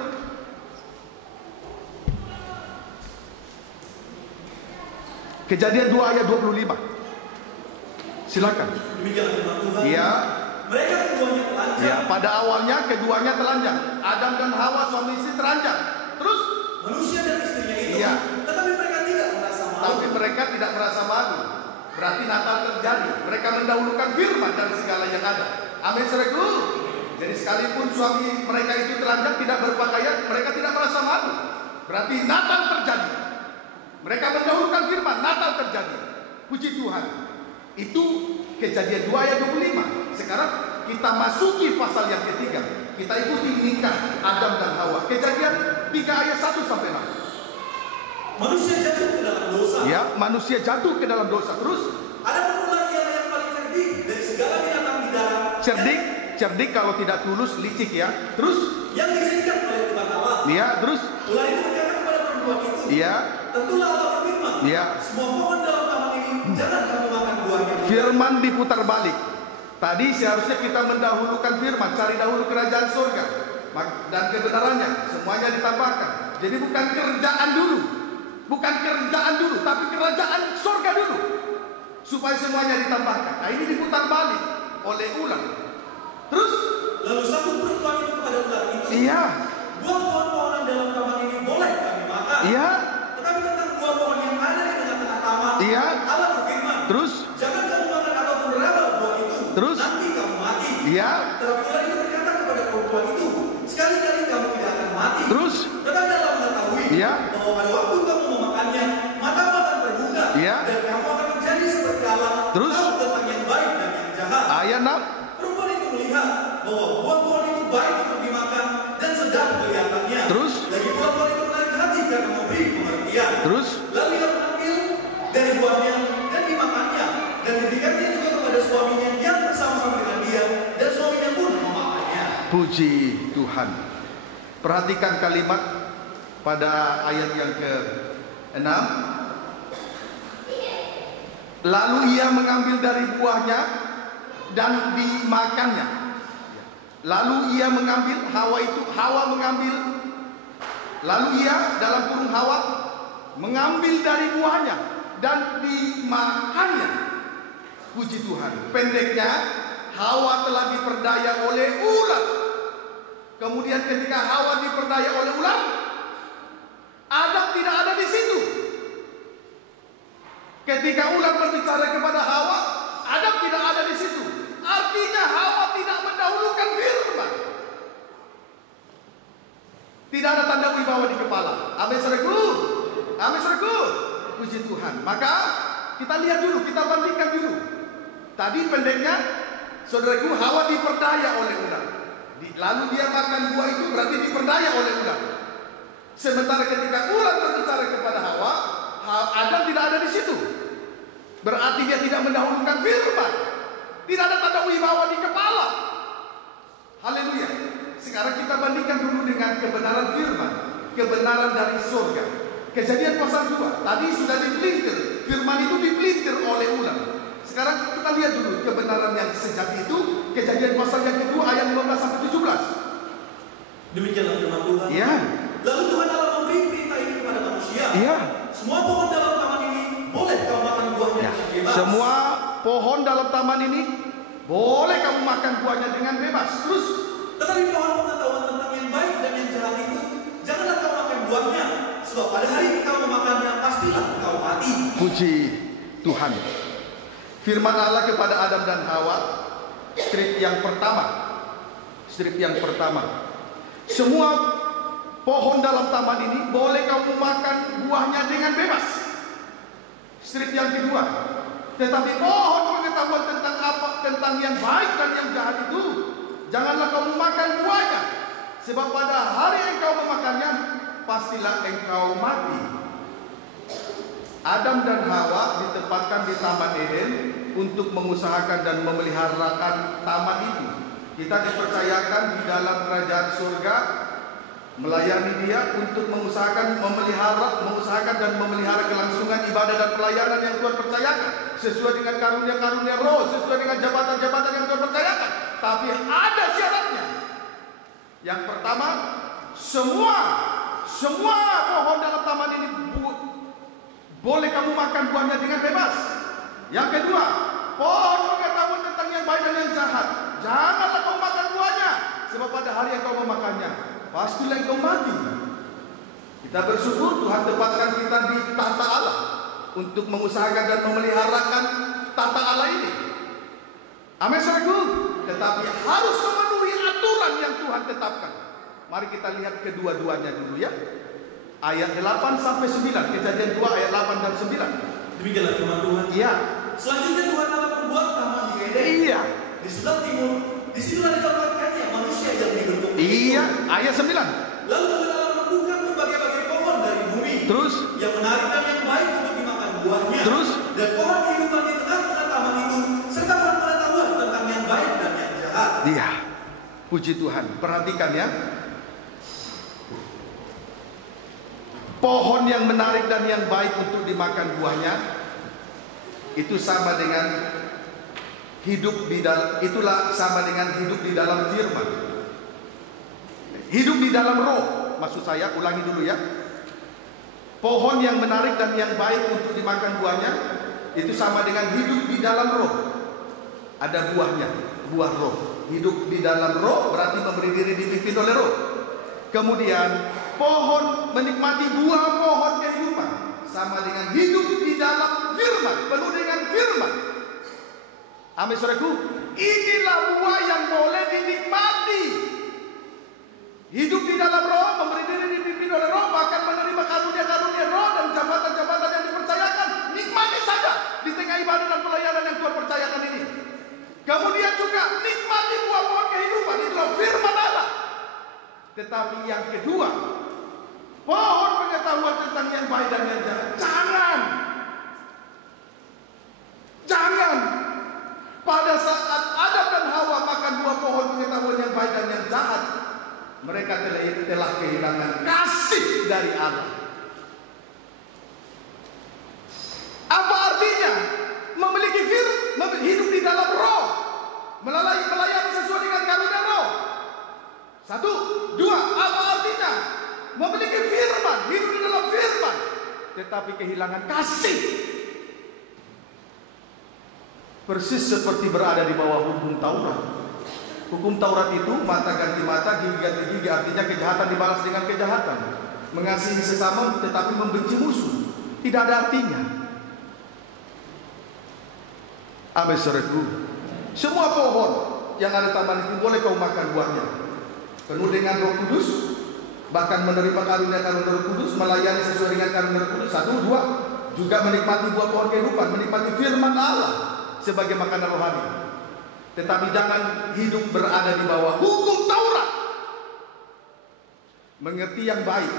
Kejadian 2 ayat 25. Silakan. Demikian firman Tuhan. Iya. Mereka keduanya telanjang. Ya, pada awalnya keduanya telanjang. Adam dan Hawa suami istri telanjang. Terus Manusia dan istrinya itu. Iya. Tetapi mereka tidak merasa malu. tapi mereka tidak merasa malu. Berarti Natal terjadi. Mereka mendahulukan firman dari segala yang ada. Amin saudaraku. Jadi sekalipun suami mereka itu telanjang, tidak berpakaian, mereka tidak merasa malu. Berarti Natal terjadi. Mereka mendahulukan firman, Natal terjadi. Puji Tuhan. Itu Kejadian 2 ayat 25. Sekarang kita masuki pasal yang ketiga. Kita ikuti nikah Adam dan Hawa. Kejadian 3 ayat 1 sampai 6. Manusia jatuh ke dalam dosa. Ya, manusia jatuh ke dalam dosa. Terus Ada ular yang paling cerdik dari segala binatang di darat. cerdik kalau tidak tulus, licik ya. Terus Yang dijadikan oleh Tuhan Allah. ya, terus Ular itu berkata kepada perempuan itu. ya, Tentulah Allah berfirman. ya. Semua pohon dalam taman ini jangan kamu makan buahnya. Firman diputar balik. Tadi seharusnya kita mendahulukan firman, cari dahulu kerajaan surga dan kebenarannya, semuanya ditambahkan. Jadi bukan kerjaan dulu, tapi kerajaan surga dulu, supaya semuanya ditambahkan. Nah ini diputar balik oleh ular. Terus Lalu satu perempuan itu kepada ular itu. iya, Buah pohon-pohonan dalam taman ini boleh kami makan. iya, Tetapi tentang buah pohon yang ada di tengah-tengah taman, iya. Allah berfirman. Terus Jangan kamu makan ataupun meraba buah itu. Terus? Nanti kamu mati. iya, Tetapi ular itu berkata kepada perempuan itu, sekali-kali kamu tidak akan mati. terus Tetapi Allah mengetahui Iya. bahwa pada waktu kamu memakannya, matamu akan terbuka Iya. dan kamu akan menjadi seperti Allah. Terus? Tahu tentang yang baik dan yang jahat. ayat 6. Perempuan itu melihat bahwa buah pohon itu baik untuk dimakan dan sedap kelihatannya. Terus? Lagi buah pohon itu menarik hati karena memberi pengertian. Terus Lalu ia mengambil dari buahnya dan dimakannya dan diberikannya juga kepada suaminya yang bersama-sama dengan dia dan suaminya pun memakannya. puji Tuhan. Perhatikan kalimat pada ayat yang ke-6. Lalu ia mengambil dari buahnya dan dimakannya. Lalu ia mengambil, Hawa mengambil. Lalu ia dalam kurung Hawa mengambil dari buahnya dan dimakannya. Puji Tuhan. Pendeknya, Hawa telah diperdaya oleh ular. Kemudian ketika Hawa diperdaya oleh ular, Adam tidak ada di situ. Ketika ular berbicara kepada Hawa, Adam tidak ada di situ. Artinya Hawa tidak mendahulukan firman. Tidak ada tanda wibawa di kepala. Amin saudaraku. Amin saudaraku. Puji Tuhan. Maka kita lihat dulu, kita bandingkan dulu. Tadi pendeknya, saudaraku, Hawa diperdaya oleh ular. Lalu dia makan buah itu berarti diperdaya oleh ular. Sementara ketika ular berbicara kepada Hawa, Adam tidak ada di situ. Berarti dia tidak mendahulukan firman. Tidak ada tanda wibawa di kepala. Haleluya. Sekarang kita bandingkan dulu dengan kebenaran firman, kebenaran dari surga. Kejadian pasal 2 tadi sudah dipelintir, firman itu dipelintir oleh ular. Sekarang kita lihat dulu kebenaran yang sejati itu. Kejadian pasal yang kedua ayat 15 sampai 17. Demikianlah firman Tuhan. Iya. Lalu Tuhan Allah memberi perintah ini kepada manusia. Iya. Semua pohon dalam taman ini boleh kamu makan buahnya dengan bebas. Semua pohon dalam taman ini boleh kamu makan buahnya dengan bebas. Terus, tetapi pohon pengetahuan tentang yang baik dan yang jahat itu janganlah kamu makan buahnya, sebab pada hari kamu memakannya pastilah kamu mati. puji Tuhan. Firman Allah kepada Adam dan Hawa, strip yang pertama. Semua pohon dalam taman ini boleh kamu makan buahnya dengan bebas. Strip yang kedua, tetapi pohon pengetahuan tentang yang baik dan yang jahat itu janganlah kamu makan buahnya, sebab pada hari engkau memakannya pastilah engkau mati. Adam dan Hawa ditempatkan di Taman Eden untuk mengusahakan dan memeliharakan taman itu. Kita dipercayakan di dalam kerajaan surga melayani Dia untuk mengusahakan dan memelihara kelangsungan ibadah dan pelayanan yang Tuhan percayakan sesuai dengan karunia-karunia roh, sesuai dengan jabatan-jabatan yang Tuhan percayakan. Tapi ada syaratnya. Yang pertama, semua pohon dalam taman ini boleh kamu makan buahnya dengan bebas. Yang kedua, pohon pengetahuan tentang yang baik dan yang jahat janganlah kamu makan buahnya, sebab pada hari yang kau memakannya pastilah engkau mati. Kita bersyukur Tuhan tempatkan kita di tata Allah untuk mengusahakan dan memeliharakan tata Allah ini. Amin saudaraku. Tetapi harus memenuhi aturan yang Tuhan tetapkan. Mari kita lihat kedua-duanya dulu ya. Ayat 8 sampai 9, Kejadian 2 ayat 8 dan 9. Demikianlah firman Tuhan. Iya. Selanjutnya Tuhan Allah membuat taman di Eden. Iya. Di sebelah timur, disitulah ditempatkannya manusia yang dibentuk. Iya, ayat 9. Lalu Tuhan Allah menumbuhkan berbagai-bagai pohon dari bumi. Terus yang menarik dan yang baik untuk dimakan buahnya. Terus dan pohon kehidupan di tengah-tengah taman itu serta pohon pengetahuan tentang yang baik dan yang jahat. Iya. Puji Tuhan. Perhatikan ya. Pohon yang menarik dan yang baik untuk dimakan buahnya itu sama dengan hidup di dalam, itulah sama dengan hidup di dalam firman. Hidup di dalam roh. Maksud saya, ulangi dulu ya. Pohon yang menarik dan yang baik untuk dimakan buahnya itu sama dengan hidup di dalam roh. Ada buahnya, buah roh. Hidup di dalam roh berarti memberi diri dipimpin oleh roh. Kemudian pohon menikmati buah pohon kehidupan sama dengan hidup di dalam firman, penuh dengan firman. Amin saudaraku. Inilah buah yang boleh dinikmati. Hidup di dalam roh, memberi diri dipimpin oleh roh, bahkan menerima karunia-karunia roh dan jabatan-jabatan yang dipercayakan. Nikmati saja di tengah ibadah dan pelayanan yang Tuhan percayakan ini. Kemudian juga nikmati buah pohon kehidupan, itulah firman Allah. Tetapi yang kedua, pohon pengetahuan tentang yang baik dan yang jahat, jangan. Pada saat Adam dan Hawa makan buah pohon pengetahuan yang baik dan yang jahat, mereka telah kehilangan kasih dari Allah. Apa artinya memiliki hidup di dalam roh, melayani sesuai dengan karunia roh? 1, 2, apa artinya memiliki firman, hidup di dalam firman, tetapi kehilangan kasih? Persis seperti berada di bawah hukum Taurat. Hukum Taurat itu mata ganti mata, gigi ganti gigi, artinya kejahatan dibalas dengan kejahatan. Mengasihi sesama tetapi membenci musuh, tidak ada artinya. Amin saudaraku. Semua pohon yang ada taman itu boleh kau makan buahnya, penuh dengan Roh Kudus, bahkan menerima karunia-karunia Roh Kudus, melayani sesuai dengan karunia Roh Kudus. 1, 2, juga menikmati buah pohon kehidupan, menikmati firman Allah sebagai makanan rohani. Tetapi jangan hidup berada di bawah hukum Taurat. Mengerti yang baik,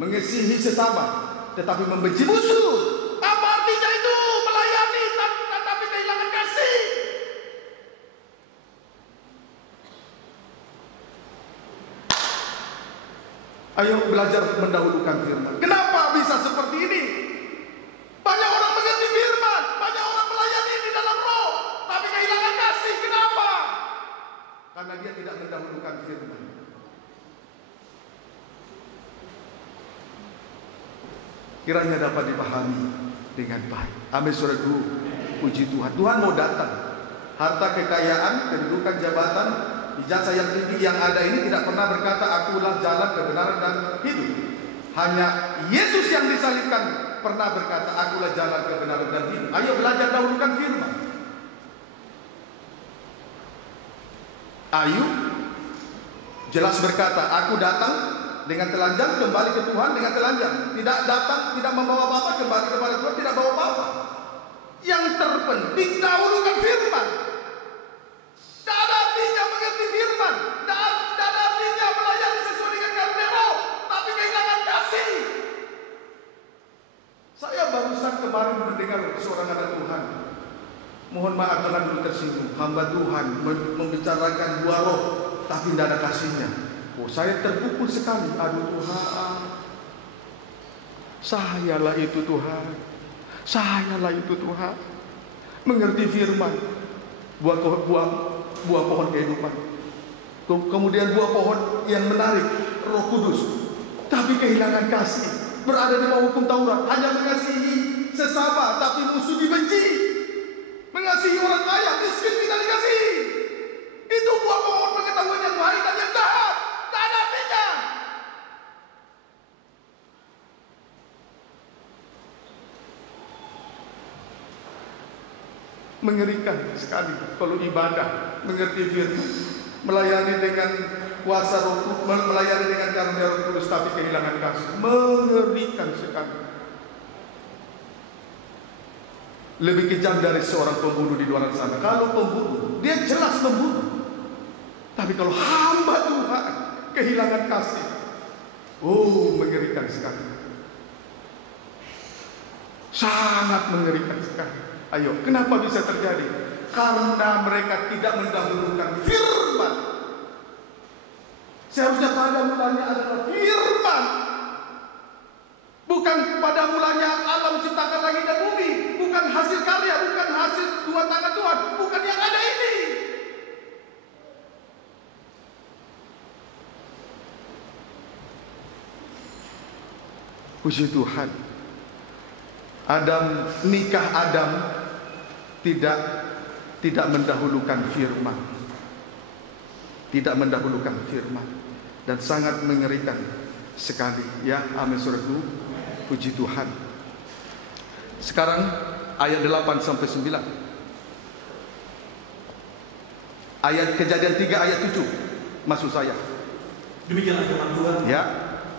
mengasihi sesama, tetapi membenci musuh. Apa artinya itu? Melayani tetapi kehilangan kasih. Ayo belajar mendahulukan firman. Kenapa bisa seperti ini? Banyak orang mengerti firman, banyak orang melayani di dalam roh, tapi kehilangan kasih. Kenapa? Karena dia tidak mendahulukan firman. Kiranya dapat dipahami dengan baik. Amin, saudaraku. Puji Tuhan. Tuhan mau datang. Harta, kekayaan, kedudukan, jabatan, ijazah yang tinggi yang ada ini tidak pernah berkata akulah jalan kebenaran dan hidup. Hanya Yesus yang disalibkan pernah berkata akulah jalan kebenaran dan hidup. Ayo belajar dahulukan firman. Ayub jelas berkata, aku datang dengan telanjang, kembali ke Tuhan dengan telanjang. Tidak datang, tidak membawa apa-apa, kembali kepada Tuhan, tidak bawa apa-apa. Yang terpenting dahulukan firman. Tidak ada artinya mengerti firman, tidak ada artinya melayani sesuai dengan karunia roh, tapi kehilangan kasih. Saya barusan kemarin mendengar seorang anak Tuhan. Mohon maaf jangan dulu tersinggung. Hamba Tuhan membicarakan buah roh, tapi tidak ada kasihnya. Oh, saya terpukul sekali. Aduh Tuhan, sayalah itu Tuhan, sayalah itu Tuhan. Mengerti firman, buah pohon kehidupan, kemudian buah pohon yang menarik, Roh Kudus, tapi kehilangan kasih, berada di bawah hukum Taurat, hanya mengasihi sesama, tapi musuh dibenci, mengasihi orang kaya, miskin tidak dikasihi. Itu buah pohon pengetahuan yang baik dan yang jahat. Tak ada artinya. Mengerikan sekali kalau ibadah, mengerti firman, melayani dengan kuasa Roh, melayani dengan karunia Roh Kudus, tapi kehilangan kasih. Mengerikan sekali. Lebih kejam dari seorang pembunuh di luar sana. Kalau pembunuh, dia jelas membunuh. Tapi kalau hamba Tuhan kehilangan kasih, oh mengerikan sekali. Sangat mengerikan sekali. Ayo, kenapa bisa terjadi? Karena mereka tidak mendahulukan firman. Seharusnya pada mulanya adalah firman. Bukan pada mulanya Allah menciptakan langit dan bumi. Bukan hasil karya, bukan hasil dua tangan Tuhan. Bukan yang ada ini. Puji Tuhan. Nikah Adam tidak mendahulukan firman. Tidak mendahulukan firman. Dan sangat mengerikan sekali. Ya, amin saudaraku. Puji Tuhan. Sekarang ayat 8 sampai 9. Ayat Kejadian 3 ayat 7. Maksud saya. Demikianlah firman Tuhan. Ya.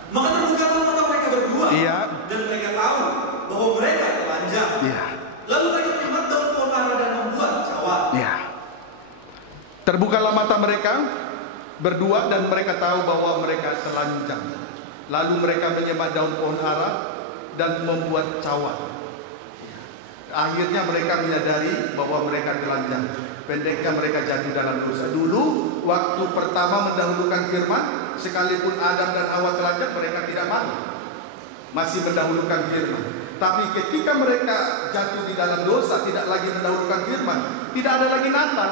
Maka terbukalah mata mereka berdua. Iya. Dan mereka tahu bahwa mereka telanjang. Iya. Lalu mereka melihat daun pohon ara dan membuat cawan. Iya. Terbukalah mata mereka berdua dan mereka tahu bahwa mereka telanjang. Lalu mereka menyembah daun pohon ara dan membuat cawan. Akhirnya mereka menyadari bahwa mereka telanjang. Pendeknya mereka jatuh dalam dosa. Dulu waktu pertama mendahulukan firman, sekalipun Adam dan Hawa telanjang, mereka tidak malu, masih mendahulukan firman. Tapi ketika mereka jatuh di dalam dosa, tidak lagi mendahulukan firman, tidak ada lagi Natal,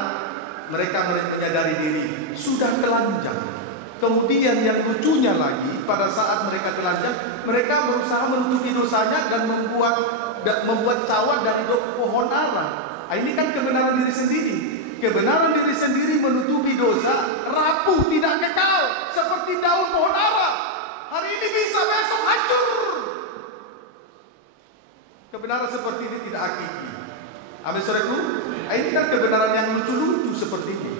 mereka menyadari diri sudah telanjang. Kemudian yang lucunya lagi, pada saat mereka telanjang, mereka berusaha menutupi dosanya dan membuat cawan dari pohon ara. Ini kan kebenaran diri sendiri. Kebenaran diri sendiri menutupi dosa, rapuh, tidak kekal, seperti daun pohon ara. Hari ini bisa, besok hancur. Kebenaran seperti ini tidak hakiki. Amin saudaraku. Ini kan kebenaran yang lucu-lucu seperti ini.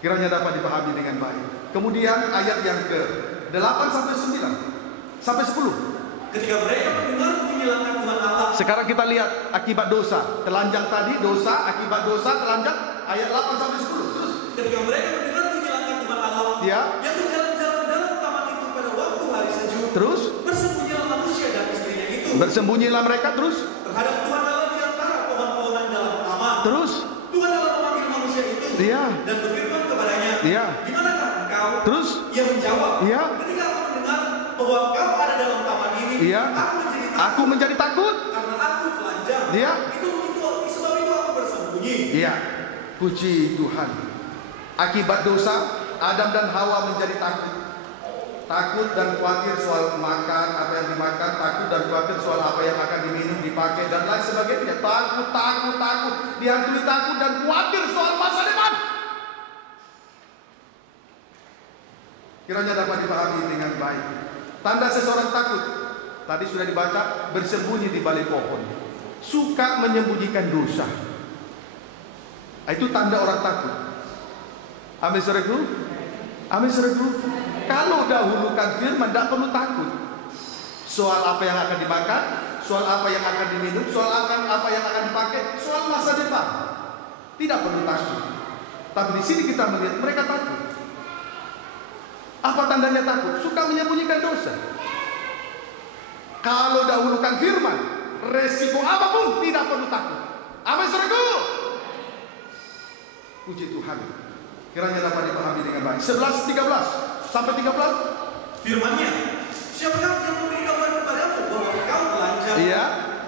Kiranya dapat dipahami dengan baik. Kemudian ayat yang ke-8 sampai 9 sampai 10. Ketika mereka mendengar bunyi langkah Tuhan Allah. Sekarang kita lihat akibat dosa. Telanjang tadi dosa, akibat dosa telanjang, ayat 8 sampai 10. Terus ketika mereka mendengar bunyi langkah Tuhan Allah, ya, yang berjalan-jalan dalam taman itu pada waktu hari sejuk. Terus bersembunyilah manusia dan istrinya itu. Bersembunyilah mereka terus terhadap Tuhan Allah di antara pohon-pohonan dalam taman. Terus Tuhan Allah memanggil manusia itu. Iya. Dan berfirman kepadanya. Iya. Di manakah engkau? Terus ia menjawab. Iya. Ketika aku mendengar bahwa engkau ada dalam taman ini, Iya. Aku menjadi takut karena aku telanjang. Iya. Itu sebab itu aku bersembunyi. Iya. Puji Tuhan. Akibat dosa, Adam dan Hawa menjadi takut. Takut dan khawatir soal makan, apa yang dimakan, takut dan khawatir soal apa yang akan diminum, dipakai dan lain sebagainya. Takut, dihantui takut dan khawatir soal masa depan. Kiranya dapat dipahami dengan baik. Tanda seseorang takut, tadi sudah dibaca, bersembunyi di balik pohon, suka menyembunyikan dosa. Itu tanda orang takut. Amin saudaraku. Amin saudaraku. Kalau dahulukan firman, tidak perlu takut soal apa yang akan dimakan, soal apa yang akan diminum, soal apa yang akan dipakai, soal masa depan. Tidak perlu takut. Tapi di sini kita melihat mereka takut. Apa tandanya takut? Suka menyembunyikan dosa. Kalau dahulukan firman, resiko apapun tidak perlu takut. Amin saudaraku. Puji Tuhan. Kiranya dapat dipahami dengan baik. 11:13 sampai 13. Firman-Nya, siapakah yang memberi kabar kepadamu bahwa engkau telanjang? Iya.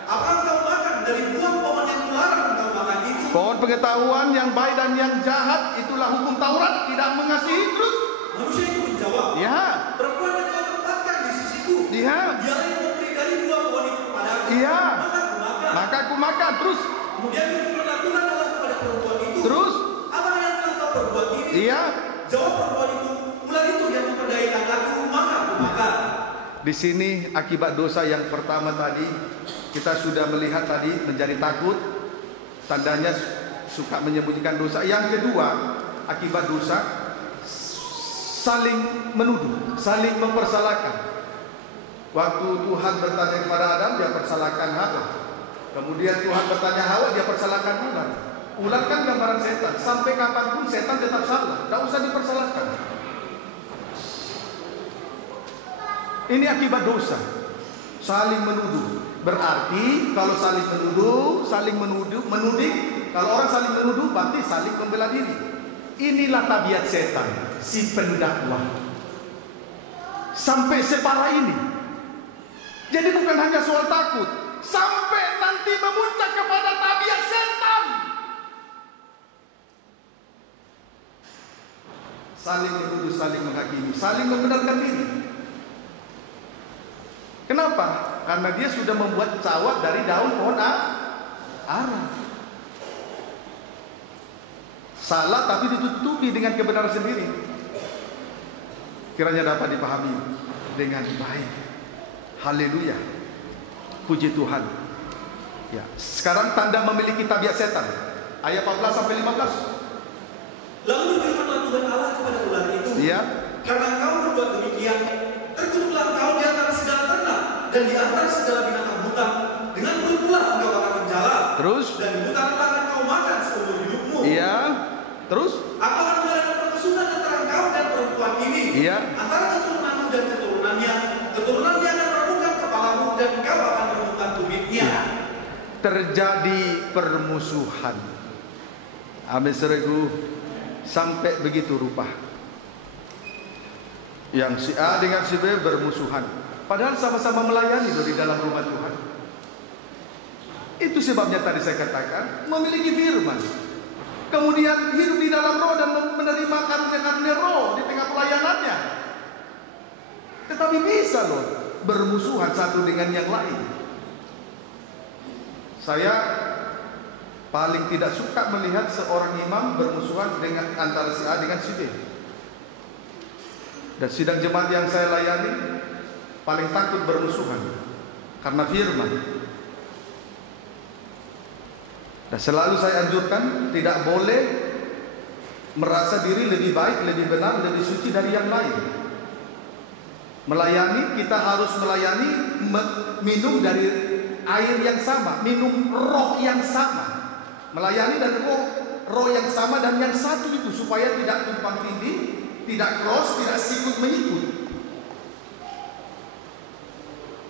Apakah engkau makan dari buah pohon yang kularang engkau makan itu? Pohon pengetahuan yang baik dan yang jahat, itulah hukum Taurat, tidak mengasihi. Terus manusia itu menjawab, ya, perempuan yang kau tempatkan di sisiku, iya, dialah yang memberi dari buah pohon itu kepadaku. Iya. Maka aku makan. Terus kemudian firman Tuhan Allah kepada perempuan itu, terus apa yang telah kau perbuat ini? iya. Jawab perempuan itu, ular itu yang memperdaya anakku, maka aku makan. Di sini akibat dosa yang pertama tadi kita sudah melihat tadi menjadi takut, tandanya suka menyembunyikan dosa. Yang kedua, akibat dosa saling menuduh, saling mempersalahkan. Waktu Tuhan bertanya kepada Adam, dia persalahkan Hawa. Kemudian Tuhan bertanya Hawa, dia persalahkan ular. Ular kan gambaran setan. Sampai kapanpun setan tetap salah, tidak usah dipersalahkan. Ini akibat dosa, saling menuduh. Berarti kalau saling menuduh, menuding. Kalau orang saling menuduh, berarti saling membela diri. Inilah tabiat setan, si pendakwah. Sampai separah ini. Jadi bukan hanya soal takut, sampai nanti memuncak kepada tabiat setan. Saling menuduh, saling menghakimi, saling membenarkan diri. Kenapa? Karena dia sudah membuat cawat dari daun pohon ara. Salah tapi ditutupi dengan kebenaran sendiri. Kiranya dapat dipahami dengan baik. Haleluya. Puji Tuhan. Ya, sekarang tanda memiliki tabiat setan. Ayat 14 sampai 15. Lalu berfirmanlah Tuhan Allah kepada ular itu, Iya. karena engkau berbuat demikian, terkutuklah engkau di antara segala ternak dan di antara segala binatang hutan. Dengan berulah engkau akan menjala. Terus? Dan di hutan akan kau makan seumur hidupmu. Iya. Terus? Aku akan mengadakan permusuhan antara engkau dan perempuan ini. Iya. Antara keturunanmu dan keturunannya. Keturunannya akan merebutkan kepalamu dan engkau akan merebutkan tumitnya. Terjadi permusuhan. Amin saudaraku. Sampai begitu rupa. Yang si A dengan si B bermusuhan. Padahal sama-sama melayani di dalam rumah Tuhan. Itu sebabnya tadi saya katakan memiliki firman. Kemudian hidup di dalam roh dan menerima karunia-karunia roh di tengah pelayanannya. Tetapi bisa loh bermusuhan satu dengan yang lain. Saya paling tidak suka melihat seorang imam bermusuhan dengan antara si A dengan si B. Dan sidang jemaat yang saya layani paling takut bermusuhan karena firman. Dan selalu saya anjurkan tidak boleh merasa diri lebih baik, lebih benar, lebih suci dari yang lain. Melayani, kita harus melayani, minum dari air yang sama, minum roh yang sama. Melayani dari roh yang sama dan yang satu itu, supaya tidak tumpang tindih, tidak cross, tidak sikut menyikut.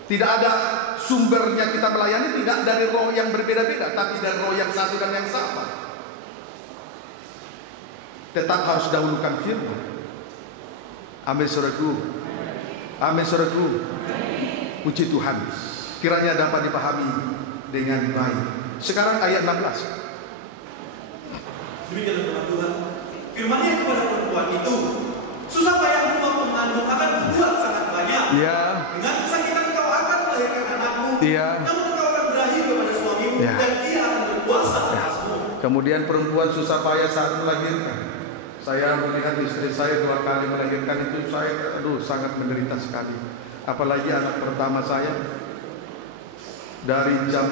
Tidak ada sumbernya kita melayani, tidak dari roh yang berbeda-beda, tapi dari roh yang satu dan yang sama. Tetap harus dahulukan firman. Amin saudaraku. Amin saudaraku. Puji Tuhan. Kiranya dapat dipahami dengan baik. Sekarang ayat 16. Demikian firman Tuhan. Firman-Nya kepada perempuan itu, susah payah buah mengandung akan berbuat sangat banyak. Ya. Dengan kesakitan kau akan melahirkan anakmu. Ya. Namun kau akan berakhir kepada suamimu, Ya. dan dia akan berkuasa atasmu. Kemudian perempuan susah payah saat melahirkan. Saya melihat istri saya 2 kali melahirkan itu, saya sangat menderita sekali. Apalagi anak pertama saya, dari jam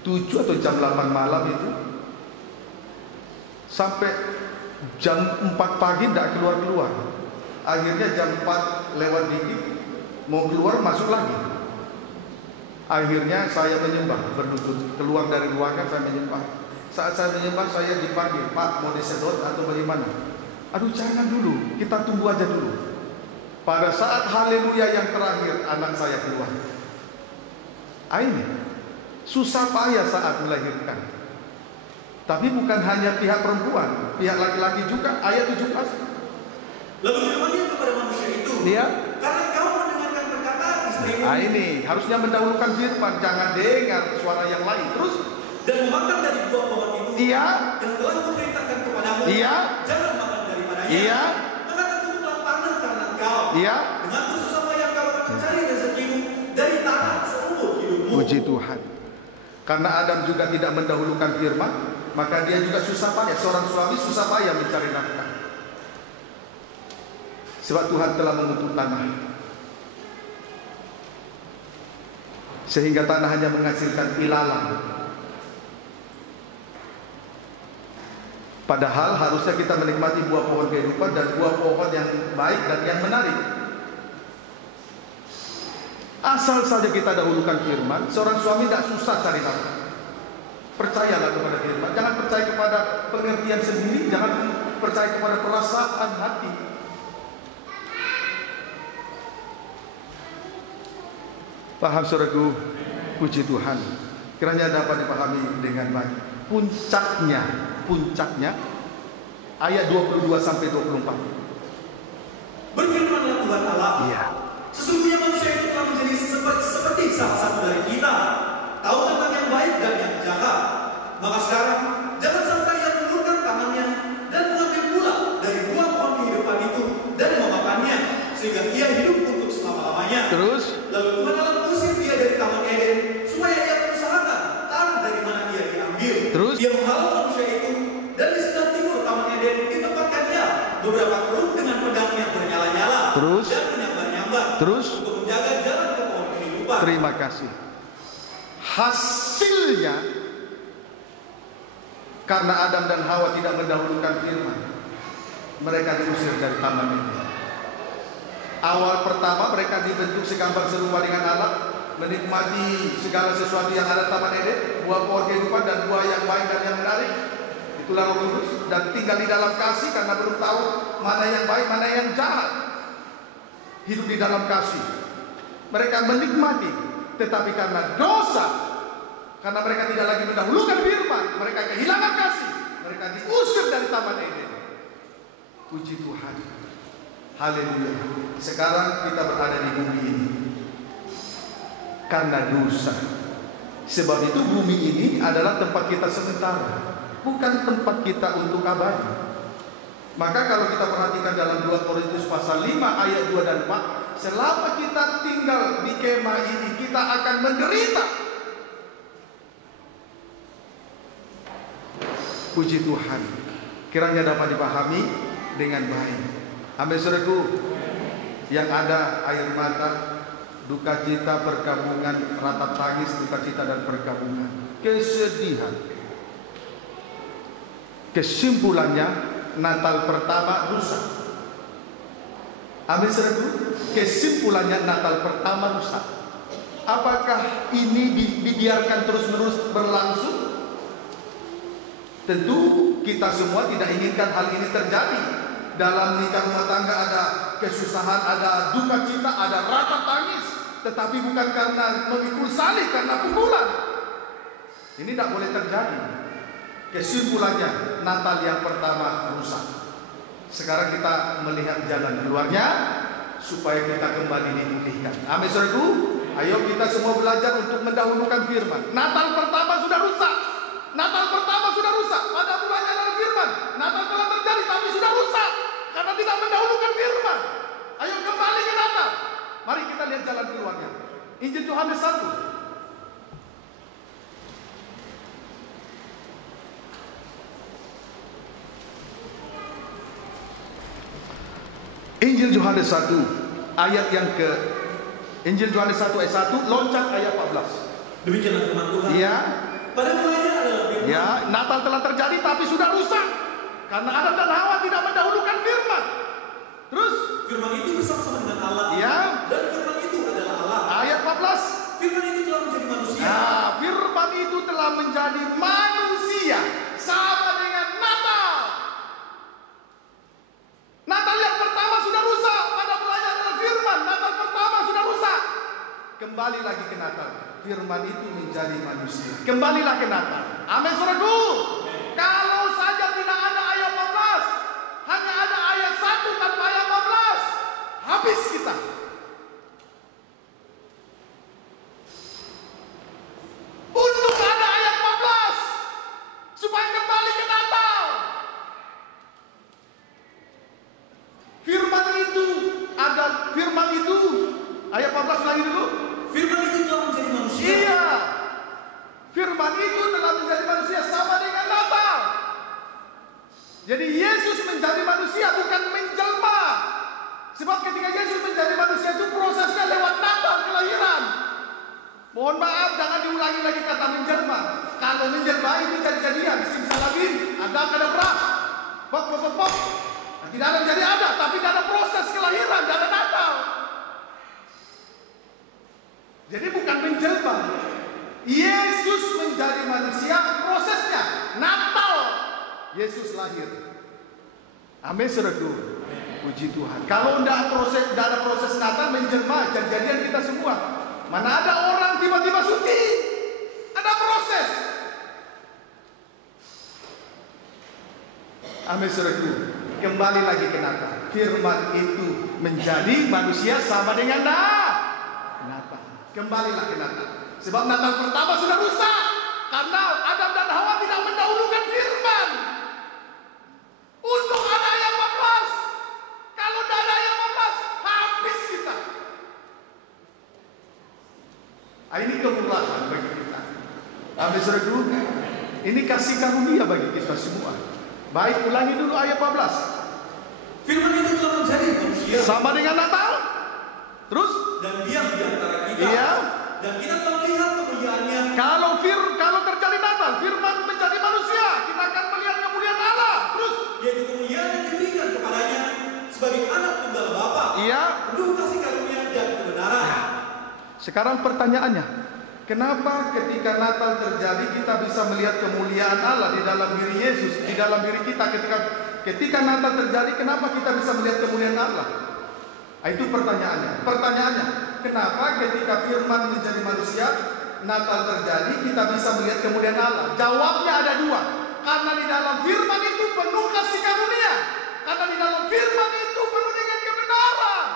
7 atau jam 8 malam itu sampai jam 4 pagi tidak keluar-keluar. Akhirnya jam 4 lewat dikit mau keluar, masuk lagi. Akhirnya saya menyembah, berlutut keluar dari ruangan, saya menyembah. Saat saya menyembah, saya dipanggil, Pak mau disedot atau bagaimana? Aduh jangan dulu, kita tunggu aja dulu. Pada saat haleluya yang terakhir, anak saya keluar. Ini susah payah saat melahirkan. Tapi bukan hanya pihak perempuan, pihak laki-laki juga. Ayat 17. Lalu firman-Nya kepada manusia itu, Dia, karena kau mendengarkan perkataan istrimu, ini harusnya mendahulukan firman, jangan dengar suara yang lain. Terus, dan memakan dari buah pohon itu, iya, yang telah kuperintahkan kepadamu, iya, jangan makan daripadanya. iya, maka terkutuklah tanah karena engkau. iya. Dengan susah payah kau akan mencari rezekimu dari tanah seumur hidupmu. Puji Tuhan. Karena Adam juga tidak mendahulukan firman, maka dia juga susah payah. Seorang suami susah payah mencari nafkah. Sebab Tuhan telah mengutuk tanah, sehingga tanah hanya menghasilkan ilalang. Padahal harusnya kita menikmati buah pohon kehidupan dan buah pohon yang baik dan yang menarik. Asal saja kita dahulukan firman, seorang suami tidak susah cari nafkah. Percayalah kepada firman, jangan percaya kepada pengertian sendiri, jangan percaya kepada perasaan hati. Paham saudaraku? Puji Tuhan. Kiranya dapat dipahami dengan baik. Puncaknya ayat 22 sampai 24. Berfirmanlah Tuhan Allah, Iya. sesungguhnya manusia itu telah menjadi seperti salah satu dari kita, tahu tentang yang baik dan yang jahat. Maka sekarang jangan sampai ia mengulurkan tangannya dan mengambil pula dari buah pohon kehidupan itu dan memakannya, sehingga ia hidup untuk selama-lamanya. Terus, Lalu Tuhan Allah mengusir dia dari Taman Eden, supaya ia mengusahakan tanah dari mana dia diambil. Terus? Ia menghalau manusia itu, dan di sebelah timur Taman Eden ditempatkannya beberapa keruk dengan pedang yang bernyala-nyala. Terus? Dan menyambar-nyambar. Terus? Untuk menjaga jalan ke pohon kehidupan. terima kasih. Hasilnya, karena Adam dan Hawa tidak mendahulukan firman, mereka diusir dari taman ini. Awal pertama mereka dibentuk segambar serupa dengan Allah, menikmati segala sesuatu yang ada taman Eden, buah pohon kehidupan dan buah yang baik dan yang menarik. Itulah Roh Kudus, dan tinggal di dalam kasih karena belum tahu mana yang baik, mana yang jahat. Hidup di dalam kasih. Mereka menikmati, tetapi karena dosa, karena mereka tidak lagi mendahulukan firman, mereka kehilangan kasih. Mereka diusir dari taman Eden. Puji Tuhan. Haleluya. Sekarang kita berada di bumi ini karena dosa. Sebab itu bumi ini adalah tempat kita sementara, bukan tempat kita untuk abadi. Maka kalau kita perhatikan dalam 2 Korintus pasal 5 ayat 2 dan 4, selama kita tinggal di kemah ini, kita akan menderita. Puji Tuhan. Kiranya dapat dipahami dengan baik. Amin saudaraku. Yang ada air mata, duka cita, perkabungan, ratap tangis, duka cita dan perkabungan, kesedihan. Kesimpulannya, Natal pertama rusak. Amin saudaraku. Kesimpulannya Natal pertama rusak. Apakah ini dibiarkan terus-menerus berlangsung? Tentu kita semua tidak inginkan hal ini terjadi. Dalam nikah rumah tangga ada kesusahan, ada duka cita, ada ratap tangis. Tetapi bukan karena memikul salib, karena pukulan. Ini tidak boleh terjadi. Kesimpulannya Natal yang pertama rusak. Sekarang kita melihat jalan keluarnya supaya kita kembali dipulihkan. Amin saudaraku. Ayo kita semua belajar untuk mendahulukan firman. Natal pertama sudah rusak. Natal pertama sudah rusak. Pada mulanya adalah firman. Natal telah terjadi tapi sudah rusak karena tidak mendahulukan firman. Ayo kembali ke Natal. Mari kita lihat jalan keluarnya. Injil Yohanes 1. Injil Yohanes 1 ayat yang ke Injil Yohanes 1 ayat 1 loncat ayat 14. Demikianlah firman Tuhan. Iya. Pada mulanya adalah firman. Ya, Natal telah terjadi tapi sudah rusak karena Adam dan Hawa tidak mendahulukan firman. Terus firman itu bersama-sama dengan Allah. Iya. Dan firman itu adalah Allah. Ayat 14. Firman itu telah menjadi manusia. Nah, firman itu telah menjadi manusia sama dengan Natal. Natal yang pertama sudah rusak. Pada mulanya adalah firman. Natal pertama sudah rusak. Kembali lagi ke Natal. Firman itu menjadi manusia. Kembalilah ke Natal. Amin saudaraku. Kalau saja tidak ada ayat 14, hanya ada ayat 1 tanpa ayat 14, habis kita. Untuk ada ayat 14 supaya kembali ke Natal. Firman itu ayat 14 lagi dulu. Firman itu telah menjadi manusia. Iya. Firman itu telah menjadi manusia sama dengan Natal. Jadi Yesus menjadi manusia bukan menjelma. Sebab ketika Yesus menjadi manusia itu prosesnya lewat Natal kelahiran. Mohon maaf jangan diulangi lagi kata menjelma. Kalau menjelma itu jadi-jadian, simsalabim, ada kadabra, pok. Nah, tidak ada jadi ada, tapi tidak ada proses kelahiran, tidak ada Natal. Jadi bukan menjelma. Yesus menjadi manusia, prosesnya Natal. Yesus lahir. Amin saudaraku. Puji Tuhan. Kalau tidak ada proses Natal menjelma, jadi-jadian kita semua. Mana ada orang tiba-tiba suci? Ada proses. Amin saudaraku. Kembali lagi ke Natal. Firman itu menjadi manusia sama dengan Natal. Kembalilah ke Natal. Sebab Natal pertama sudah rusak karena Adam dan Hawa tidak mendahulukan firman. Untuk ada ayat 14. Kalau tidak ada ayat 14, habis kita. Ini kemurahan bagi kita. Amin saudaraku. Ini kasih karunia bagi kita semua. Baik, ulangi dulu ayat 14. Firman itu telah menjadi manusia. Sama dengan Natal. Terus? Dan diam di antara kita. Iya. Dan kita telah melihat kemuliaannya. Kalau terjadi Natal, firman menjadi manusia, kita akan melihat kemuliaan Allah. Terus? Yaitu kemuliaan yang diberikan kepadanya sebagai anak tunggal Bapa. Iya. Penuh kasih karunia dan kebenaran. Sekarang pertanyaannya, kenapa ketika Natal terjadi kita bisa melihat kemuliaan Allah di dalam diri Yesus, di dalam diri kita ketika Natal terjadi, kenapa kita bisa melihat kemuliaan Allah? Itu pertanyaannya. Pertanyaannya, kenapa ketika firman menjadi manusia, Natal terjadi, kita bisa melihat kemuliaan Allah? Jawabnya ada dua. Karena di dalam firman itu penuh kasih karunia. Karena di dalam firman itu penuh dengan kebenaran.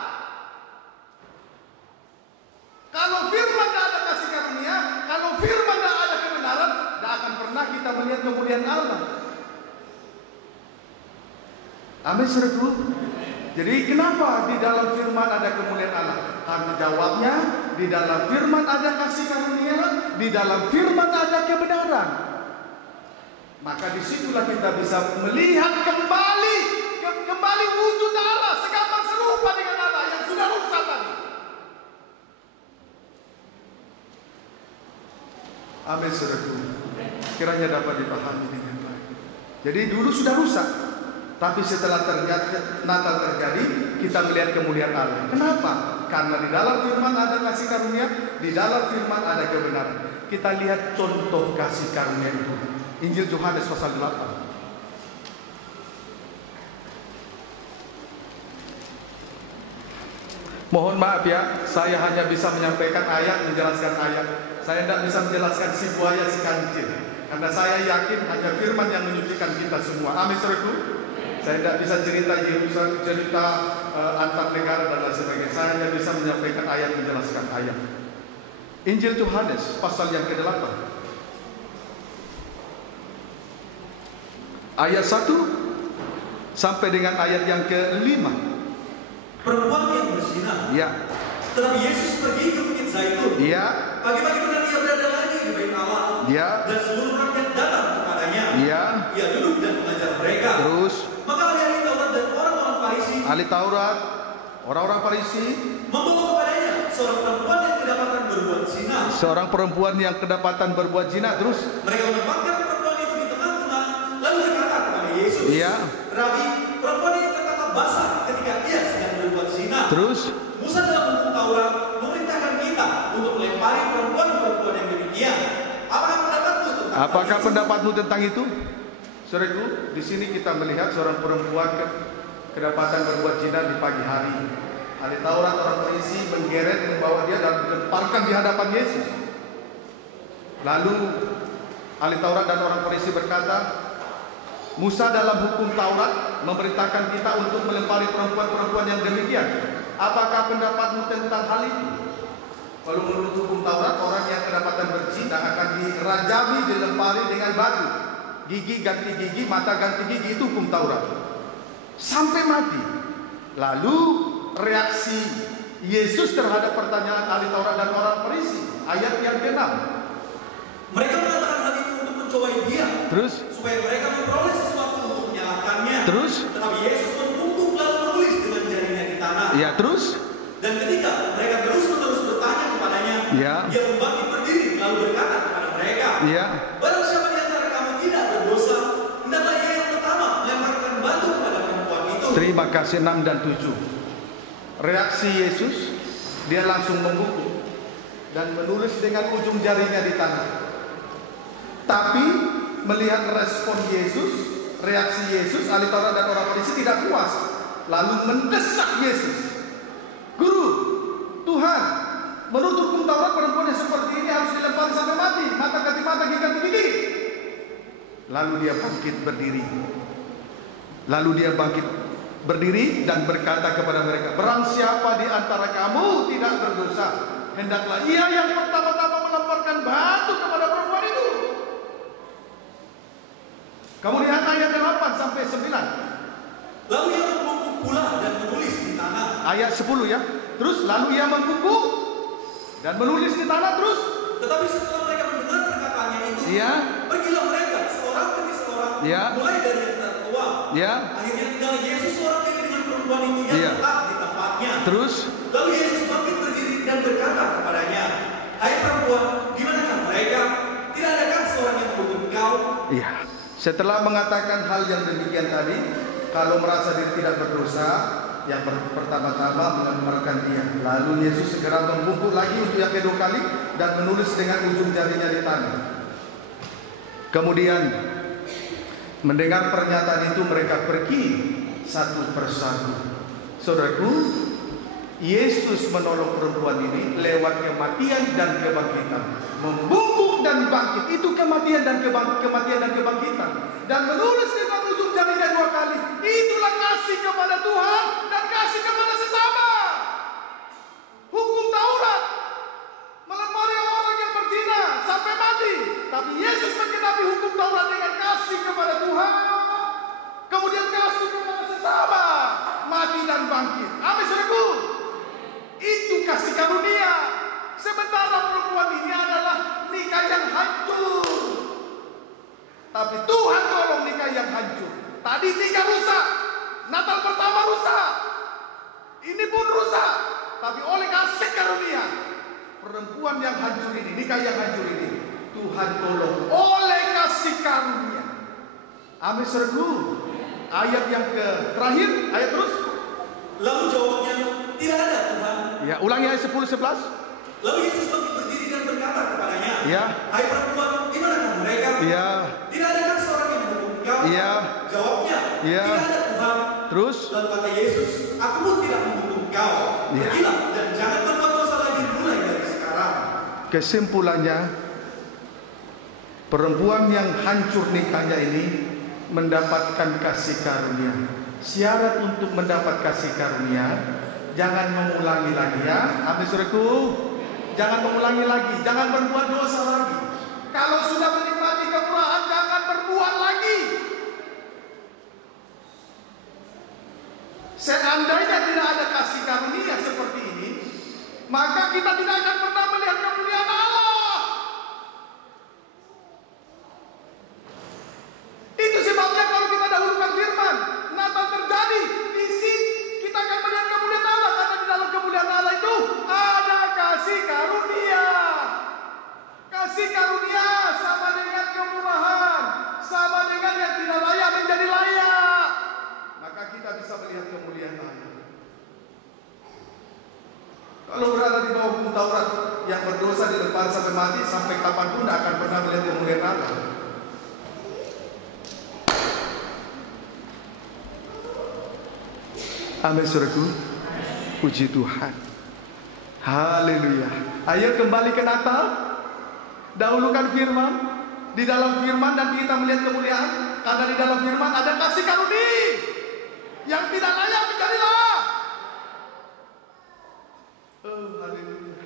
Kalau firman tidak ada kasih karunia, kalau firman tidak ada kebenaran, tidak akan pernah kita melihat kemuliaan Allah. Amin saudaraku. Jadi kenapa di dalam firman ada kemuliaan Allah? Karena jawabnya di dalam firman ada kasih karunia, di dalam firman ada kebenaran. Maka disitulah kita bisa melihat kembali wujud Allah segambar serupa dengan Allah yang sudah rusak tadi. Amin saudaraku. Kiranya dapat dipahami dengan baik. Jadi dulu sudah rusak. Tapi setelah Natal terjadi, kita melihat kemuliaan Allah. Kenapa? Karena di dalam firman ada kasih karunia, di dalam firman ada kebenaran. Kita lihat contoh kasih karunia itu. Injil Yohanes pasal 8. Mohon maaf ya, saya hanya bisa menyampaikan ayat, menjelaskan ayat. Saya tidak bisa menjelaskan si buaya, si kancil. Karena saya yakin hanya firman yang menyucikan kita semua. Amin, saudaraku. Saya tidak bisa cerita Yerusalem, cerita antar negara dan lain sebagainya. Saya hanya bisa menyampaikan ayat, menjelaskan ayat. Injil Yohanes pasal yang ke-8. Ayat 1 sampai dengan ayat yang ke-5. Perempuan yang berzina. Ya. Tetapi Yesus pergi ke Bukit Zaitun. Ya. Pagi-pagi benar ia berada lagi di bait Allah. Ya. Dan seluruh rakyat datang kepadanya. Ya. Ia duduk dan mengajar mereka. Terus. Maka ahli Taurat dan orang-orang Farisi. Ahli Taurat, orang-orang Farisi membawa kepadanya seorang perempuan yang kedapatan berbuat zina. Seorang perempuan yang kedapatan berbuat zina. Terus. Mereka menempatkan perempuan itu di tengah-tengah, lalu berkata kepada Yesus. Iya. Rabi, perempuan ini tertangkap basah ketika ia sedang berbuat zina. Terus. Musa dalam hukum Taurat memerintahkan kita untuk melempari perempuan-perempuan yang demikian. Apakah pendapatmu tentang itu? Saudaraku, di sini kita melihat seorang perempuan kedapatan berbuat zina di pagi hari. Ahli Taurat, orang Farisi menggeret, membawa dia dan dilemparkan di hadapan Yesus. Lalu ahli Taurat dan orang Farisi berkata, Musa dalam hukum Taurat memerintahkan kita untuk melempari perempuan-perempuan yang demikian. Apakah pendapatmu tentang hal itu? Kalau menurut hukum Taurat, orang yang kedapatan berzina akan dirajami, dilempari dengan batu. Gigi ganti gigi, mata ganti gigi, itu hukum Taurat. Sampai mati. Lalu reaksi Yesus terhadap pertanyaan ahli Taurat dan orang Farisi, ayat yang ke-6. Mereka mengatakan hal itu untuk mencobai dia. Terus? Supaya mereka memperoleh sesuatu untuk menyalahkannya. Terus? Tetapi Yesus menumpuk lalu menulis dengan jarinya di tanah. Ya, terus? Dan ketika mereka terus-menerus bertanya kepadanya, ya. Dia membangkit berdiri lalu berkata kepada mereka, ya. Barang siapa di antara kamu tidak berdosa, hendaklah ia yang pertama melemparkan batu kepada perempuan itu. Terima kasih. 6 dan 7. Reaksi Yesus, dia langsung membungkuk dan menulis dengan ujung jarinya di tanah. Tapi melihat respon Yesus, reaksi Yesus, ahli Taurat dan orang Farisi tidak puas, lalu mendesak Yesus. Guru, Tuhan, menurut hukum Taurat perempuan yang seperti ini harus dilempari sampai mati, mata ganti mata, gigi ganti gigi. Lalu dia bangkit berdiri dan berkata kepada mereka, barang siapa di antara kamu tidak berdosa, hendaklah ia yang pertama-tama melemparkan batu kepada perempuan itu. Kamu lihat ayat 8 sampai 9. Lalu ia membungkuk pula dan menulis di tanah. Ayat 10 ya. Terus lalu ia membungkuk dan menulis di tanah terus. Tetapi setelah mereka mendengar perkataannya itu, ya. Pergilah mereka seorang demi seorang, ya. mulai dari yang tertua. ya. Akhirnya tinggal Yesus seorang diri dengan perempuan itu yang tetap di tempatnya. Terus. Lalu Yesus bangkit berdiri dan berkata kepadanya, Hai perempuan, di manakah mereka? Tidak adakah seorang yang menghukum kau? Iya. Setelah mengatakan hal yang demikian tadi, kalau merasa diri tidak berdosa, yang pertama-tama melemparkan dia. Lalu Yesus segera membungkuk lagi untuk yang kedua kali dan menulis dengan ujung jarinya di tanah. Kemudian mendengar pernyataan itu mereka pergi satu persatu. Saudaraku, Yesus menolong perempuan ini lewat kematian dan kebangkitan. Membungkuk dan bangkit, itu kematian dan kebangkitan. Dan menulis dengan ujung jarinya 2 kali. Itulah kasih kepada Tuhan dan kasih kepada sesama. Hukum Taurat melempari orang yang berzina sampai mati. Tapi Yesus menggenapi hukum Taurat dengan kasih kepada Tuhan, kemudian kasih kepada sesama, mati dan bangkit. Amin, saudaraku. Itu kasih karunia. Sementara perempuan ini adalah nikah yang hancur, tapi Tuhan tolong nikah yang hancur. Tadi nikah rusak, Natal pertama rusak, ini pun rusak. Tapi oleh kasih karunia, perempuan yang hancur ini, nikah yang hancur ini, Tuhan tolong oleh kasih karunia. Amin, saudaraku. ayat yang terakhir, ayat terus. Lalu jawabnya, tidak ada Tuhan. Ya, ulangi ayat 10-11. Lalu Yesus berdiri dan berkata kepadanya, Ya. hai perempuan, di manakah mereka? Ya. Tidak adakah seorang yang menghukum engkau? Ya. Jawabnya, Ya. tidak ada Tuhan. Terus. Lalu kata Yesus, aku pun tidak menghukum engkau. Ya. Pergilah dan jangan berbuat dosa lagi mulai dari sekarang. Kesimpulannya, perempuan yang hancur nikahnya ini mendapatkan kasih karunia. Syarat untuk mendapat kasih karunia, jangan mengulangi lagi ya. Amin saudaraku. Jangan mengulangi lagi, jangan berbuat dosa lagi. Kalau sudah menikmati kemurahan, jangan berbuat lagi. Seandainya tidak ada kasih karunia seperti ini, maka kita tidak akan pernah melihat kemuliaan Allah. Itu sebabnya kalau kita dahulukan firman, Natal terjadi, isi kita akan melihat kemuliaan Allah, karena di dalam kemuliaan Allah itu ada kasih karunia. Kasih karunia sama dengan kemurahan, sama dengan yang tidak layak menjadi layak. Maka kita bisa melihat kemuliaan Allah. Kalau berada di bawah hukum Taurat, yang berdosa di depan sampai mati, sampai kapanpun tidak akan pernah melihat kemuliaan Allah. Amin saudaraku. Puji Tuhan. Haleluya. Ayo kembali ke Natal. Dahulukan firman. Di dalam firman nanti kita melihat kemuliaan. Karena di dalam firman ada kasih karunia. Yang tidak layak menjadilah. Oh, haleluya.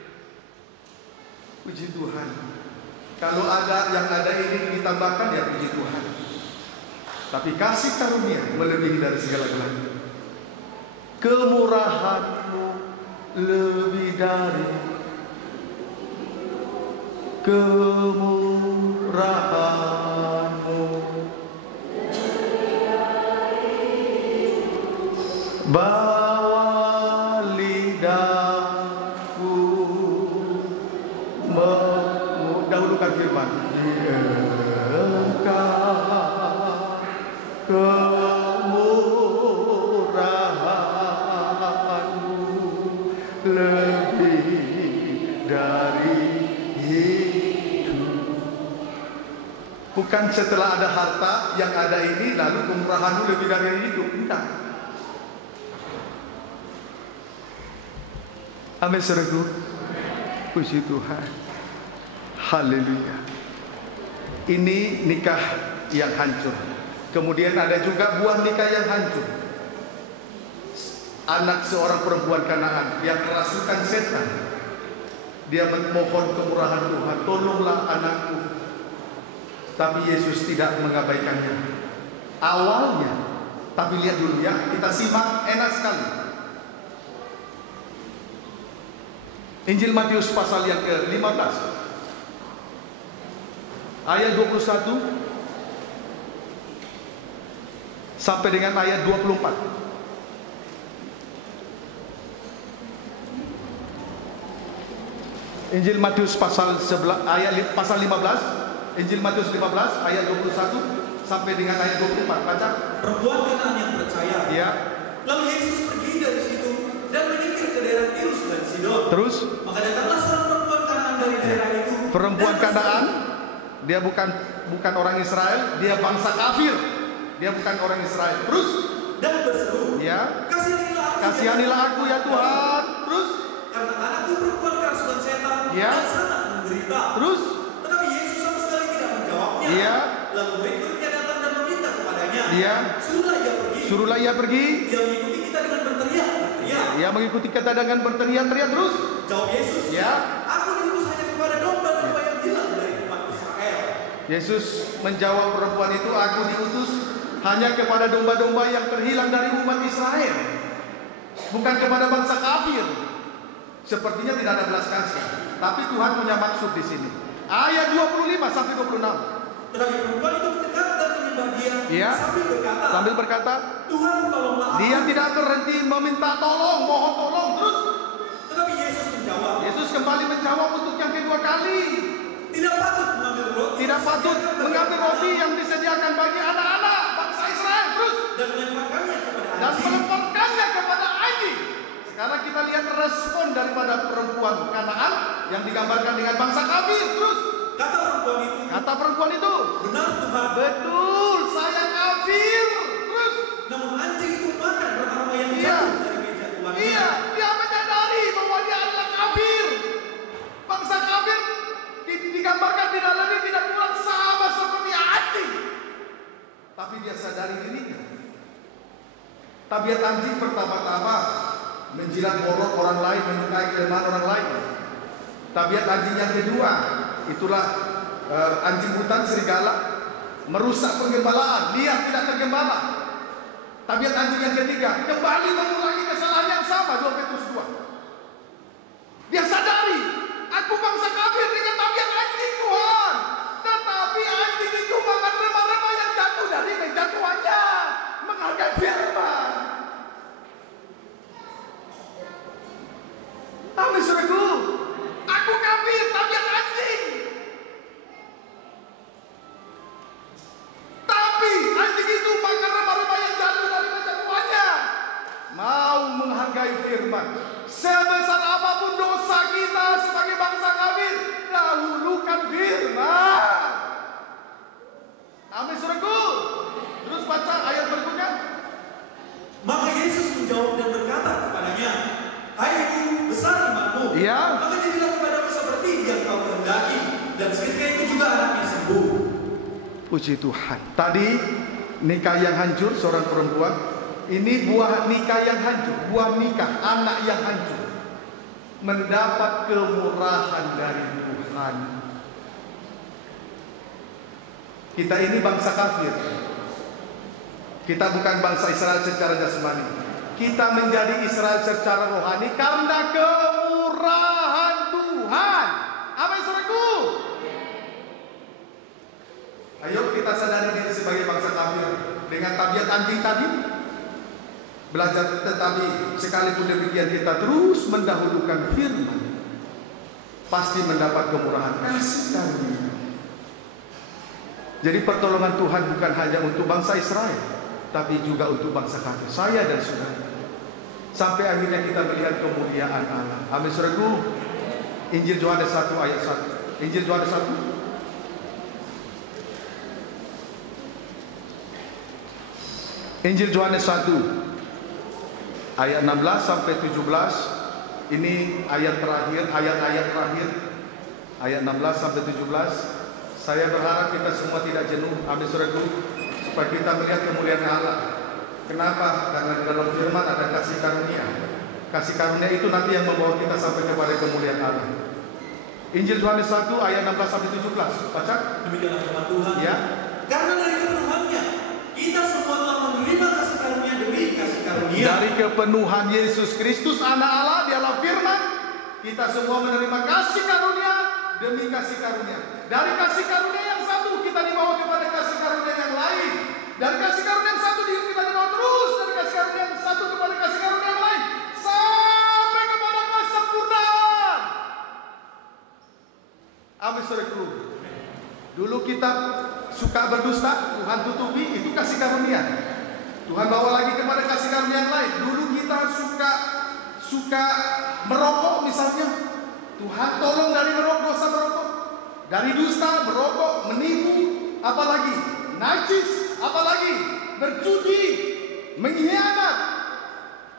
Puji Tuhan. Kalau ada yang ada ini ditambahkan, ya puji Tuhan. Tapi kasih karunia melebihi dari segala-galanya. Kemurahan-Mu lebih dari kemurahan-Mu, bawa lidahku dahulukan firman. Bukan setelah ada harta yang ada ini lalu kemurahanmu lebih dari hidup. Tidak. Amin saudaraku. Puji Tuhan. Haleluya. Ini nikah yang hancur. Kemudian ada juga buah nikah yang hancur. Anak seorang perempuan Kanaan yang kerasukan setan. Dia memohon kemurahan Tuhan, tolonglah anakku. Tapi Yesus tidak mengabaikannya awalnya. Tapi lihat dulu ya, kita simak, enak sekali. Injil Matius pasal yang ke-15 ayat 21 sampai dengan ayat 24. Injil Matius pasal 15, Injil Matius 15 ayat 21 sampai dengan ayat 24. Baca. Perempuan Kanaan yang percaya. Ya. Lalu Yesus pergi dari situ dan menyingkir ke daerah Tirus dan Sidon. Terus? Maka datanglah seorang perempuan Kanaan dari daerah itu. Perempuan Kanaan, dia bukan orang Israel, dia bangsa kafir. Dia bukan orang Israel. Terus? Dan berseru. Ya. Kasihanilah aku ya Tuhan. Terus? Karena anakku perempuan kerasukan setan ya. Dan sangat menderita. Terus? Tetapi Yesus sama sekali tidak menjawabnya. Ya. Lalu murid-muridnya datang dan meminta kepadanya. Ya. Suruhlah ia pergi. Dia mengikuti kita dengan berteriak. Ia mengikuti kita dengan berteriak-teriak. Terus? Jawab Yesus. Ya. Aku diutus hanya kepada domba-domba yang hilang dari umat Israel. Yesus menjawab perempuan itu, aku diutus hanya kepada domba-domba yang terhilang dari umat Israel, bukan kepada bangsa kafir. Sepertinya tidak ada belas kasih, tapi Tuhan punya maksud di sini. Ayat 25 sampai 26. Tetapi perempuan itu mendekat dan menyembah dia, ya. Sambil berkata, Tuhan tolonglah aku. Dia tidak berhenti meminta tolong, mohon tolong. Terus? Tetapi Yesus menjawab. Yesus kembali menjawab untuk yang kedua kali. Tidak patut mengambil roti. Tidak patut mengambil roti yang disediakan bagi anak-anak bangsa Israel. Terus? Dan Karena kita lihat respon daripada perempuan Kanaan yang digambarkan dengan bangsa kafir. Terus kata perempuan itu, benar Tuhan, betul, saya kafir. Terus namun anjing itu makan pertama yang jatuh dari meja tuannya. Iya, dia menyadari bahwa dia adalah kafir. Bangsa kafir digambarkan di dalam ini tidak kurang sama seperti anjing. Tapi dia sadari dirinya. Tabiat anjing pertama-tama menjilat borok orang lain, menyukai kelemahan orang lain. Tabiat anjing yang kedua, itulah anjing hutan serigala, merusak penggembalaan, liar tidak tergembala. Tabiat anjing yang ketiga, kembali mengulangi kesalahan yang sama, 2 Petrus 2. Dia sadari, aku bangsa kafir dengan tabiat anjing Tuhan. Tetapi anjing itu makan remah-remah yang jatuh dari meja tuannya, menghargai firman. Amin, saudaraku. Aku kafir, tabiat anjing. Tapi anjing itu makan remah-remah yang jatuh dari meja tuannya, mau menghargai firman. Sebesar apapun dosa kita sebagai bangsa kafir, dahulukan firman. Amin, saudaraku. Terus baca ayat berikutnya. Maka Yesus menjawab dan berkata kepadanya, hai ibu, besar imanmu. Iya. Maka jadilah kepadamu seperti yang kau kehendaki, dan seketika itu juga anaknya sembuh. Puji Tuhan. Tadi nikah yang hancur seorang perempuan. Ini buah nikah yang hancur, buah nikah anak yang hancur. Mendapat kemurahan dari Tuhan. Kita ini bangsa kafir. Kita bukan bangsa Israel secara jasmani. Kita menjadi Israel secara rohani karena kemurahan Tuhan. Amin, saudaraku. Ayo kita sadari diri sebagai bangsa kafir dengan tabiat anjing tadi. Belajar, tetapi sekalipun demikian kita terus mendahulukan firman, pasti mendapat kemurahan kasih karunia. Jadi pertolongan Tuhan bukan hanya untuk bangsa Israel, tapi juga untuk bangsa kafir, saya dan saudara. Sampai akhirnya kita melihat kemuliaan Allah. Amin, saudaraku. Injil Yohanes 1 ayat 1. Injil Yohanes 1. Injil Yohanes 1 ayat 16 sampai 17. Ini ayat terakhir, ayat-ayat terakhir. Ayat 16 sampai 17. Saya berharap kita semua tidak jenuh, amin, saudaraku, supaya kita melihat kemuliaan Allah. Kenapa? Karena di dalam firman ada kasih karunia. Kasih karunia itu nanti yang membawa kita sampai kepada kemuliaan Allah. Injil Yohanes 1 ayat 16 sampai 17. Baca. Demikianlah firman Tuhan. Ya. Karena dari kepenuhannya kita semua telah menerima kasih karunia demi kasih karunia. Dari kepenuhan Yesus Kristus anak Allah, dialah firman, kita semua menerima kasih karunia demi kasih karunia. Dari kasih karunia yang satu kita dibawa kepada kasih karunia yang lain. Dari kasih karunia yang satu kita dibawa terus dari kasih karunia yang satu kepada kasih karunia yang lain sampai kepada kesempurnaan. Amin, saudaraku. Dulu kita suka berdusta, Tuhan tutupi, itu kasih karunia. Tuhan bawa lagi kepada kasih karunia yang lain. Dulu kita suka merokok misalnya, Tuhan tolong dari merokok, dosa merokok, dari dusta, merokok, menipu, apalagi najis, apalagi berjudi, mengkhianat,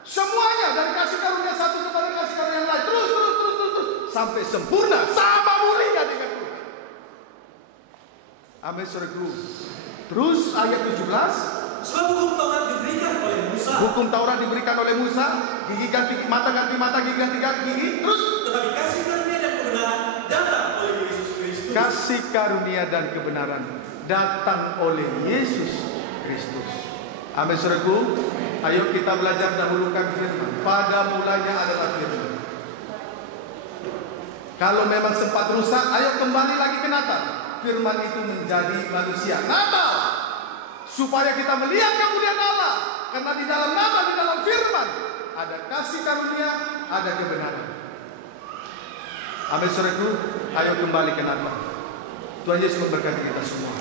semuanya dari kasih karunia satu kepada kasih karunia yang lain, terus sampai sempurna, sama mulia dengan Tuhan. Amin, saudaraku. Terus ayat 17. Sebab hukum Taurat diberikan oleh Musa. Hukum Taurat diberikan oleh Musa, gigi ganti mata, ganti mata, gigi ganti gigi. Terus tetapi kasih karunia dan kebenaran datang oleh Yesus Kristus. Kasih karunia dan kebenaran datang oleh Yesus Kristus. Amin, saudaraku. Ayo kita belajar dahulukan firman. Pada mulanya adalah firman. Kalau memang sempat rusak, ayo kembali lagi ke Natal. Firman itu menjadi manusia. Natal, supaya kita melihat kemuliaan Allah. Karena di dalam Natal, di dalam firman, ada kasih karunia, ada kebenaran. Amin, saudaraku. Ayo kembali ke Natal. Tuhan Yesus memberkati kita semua.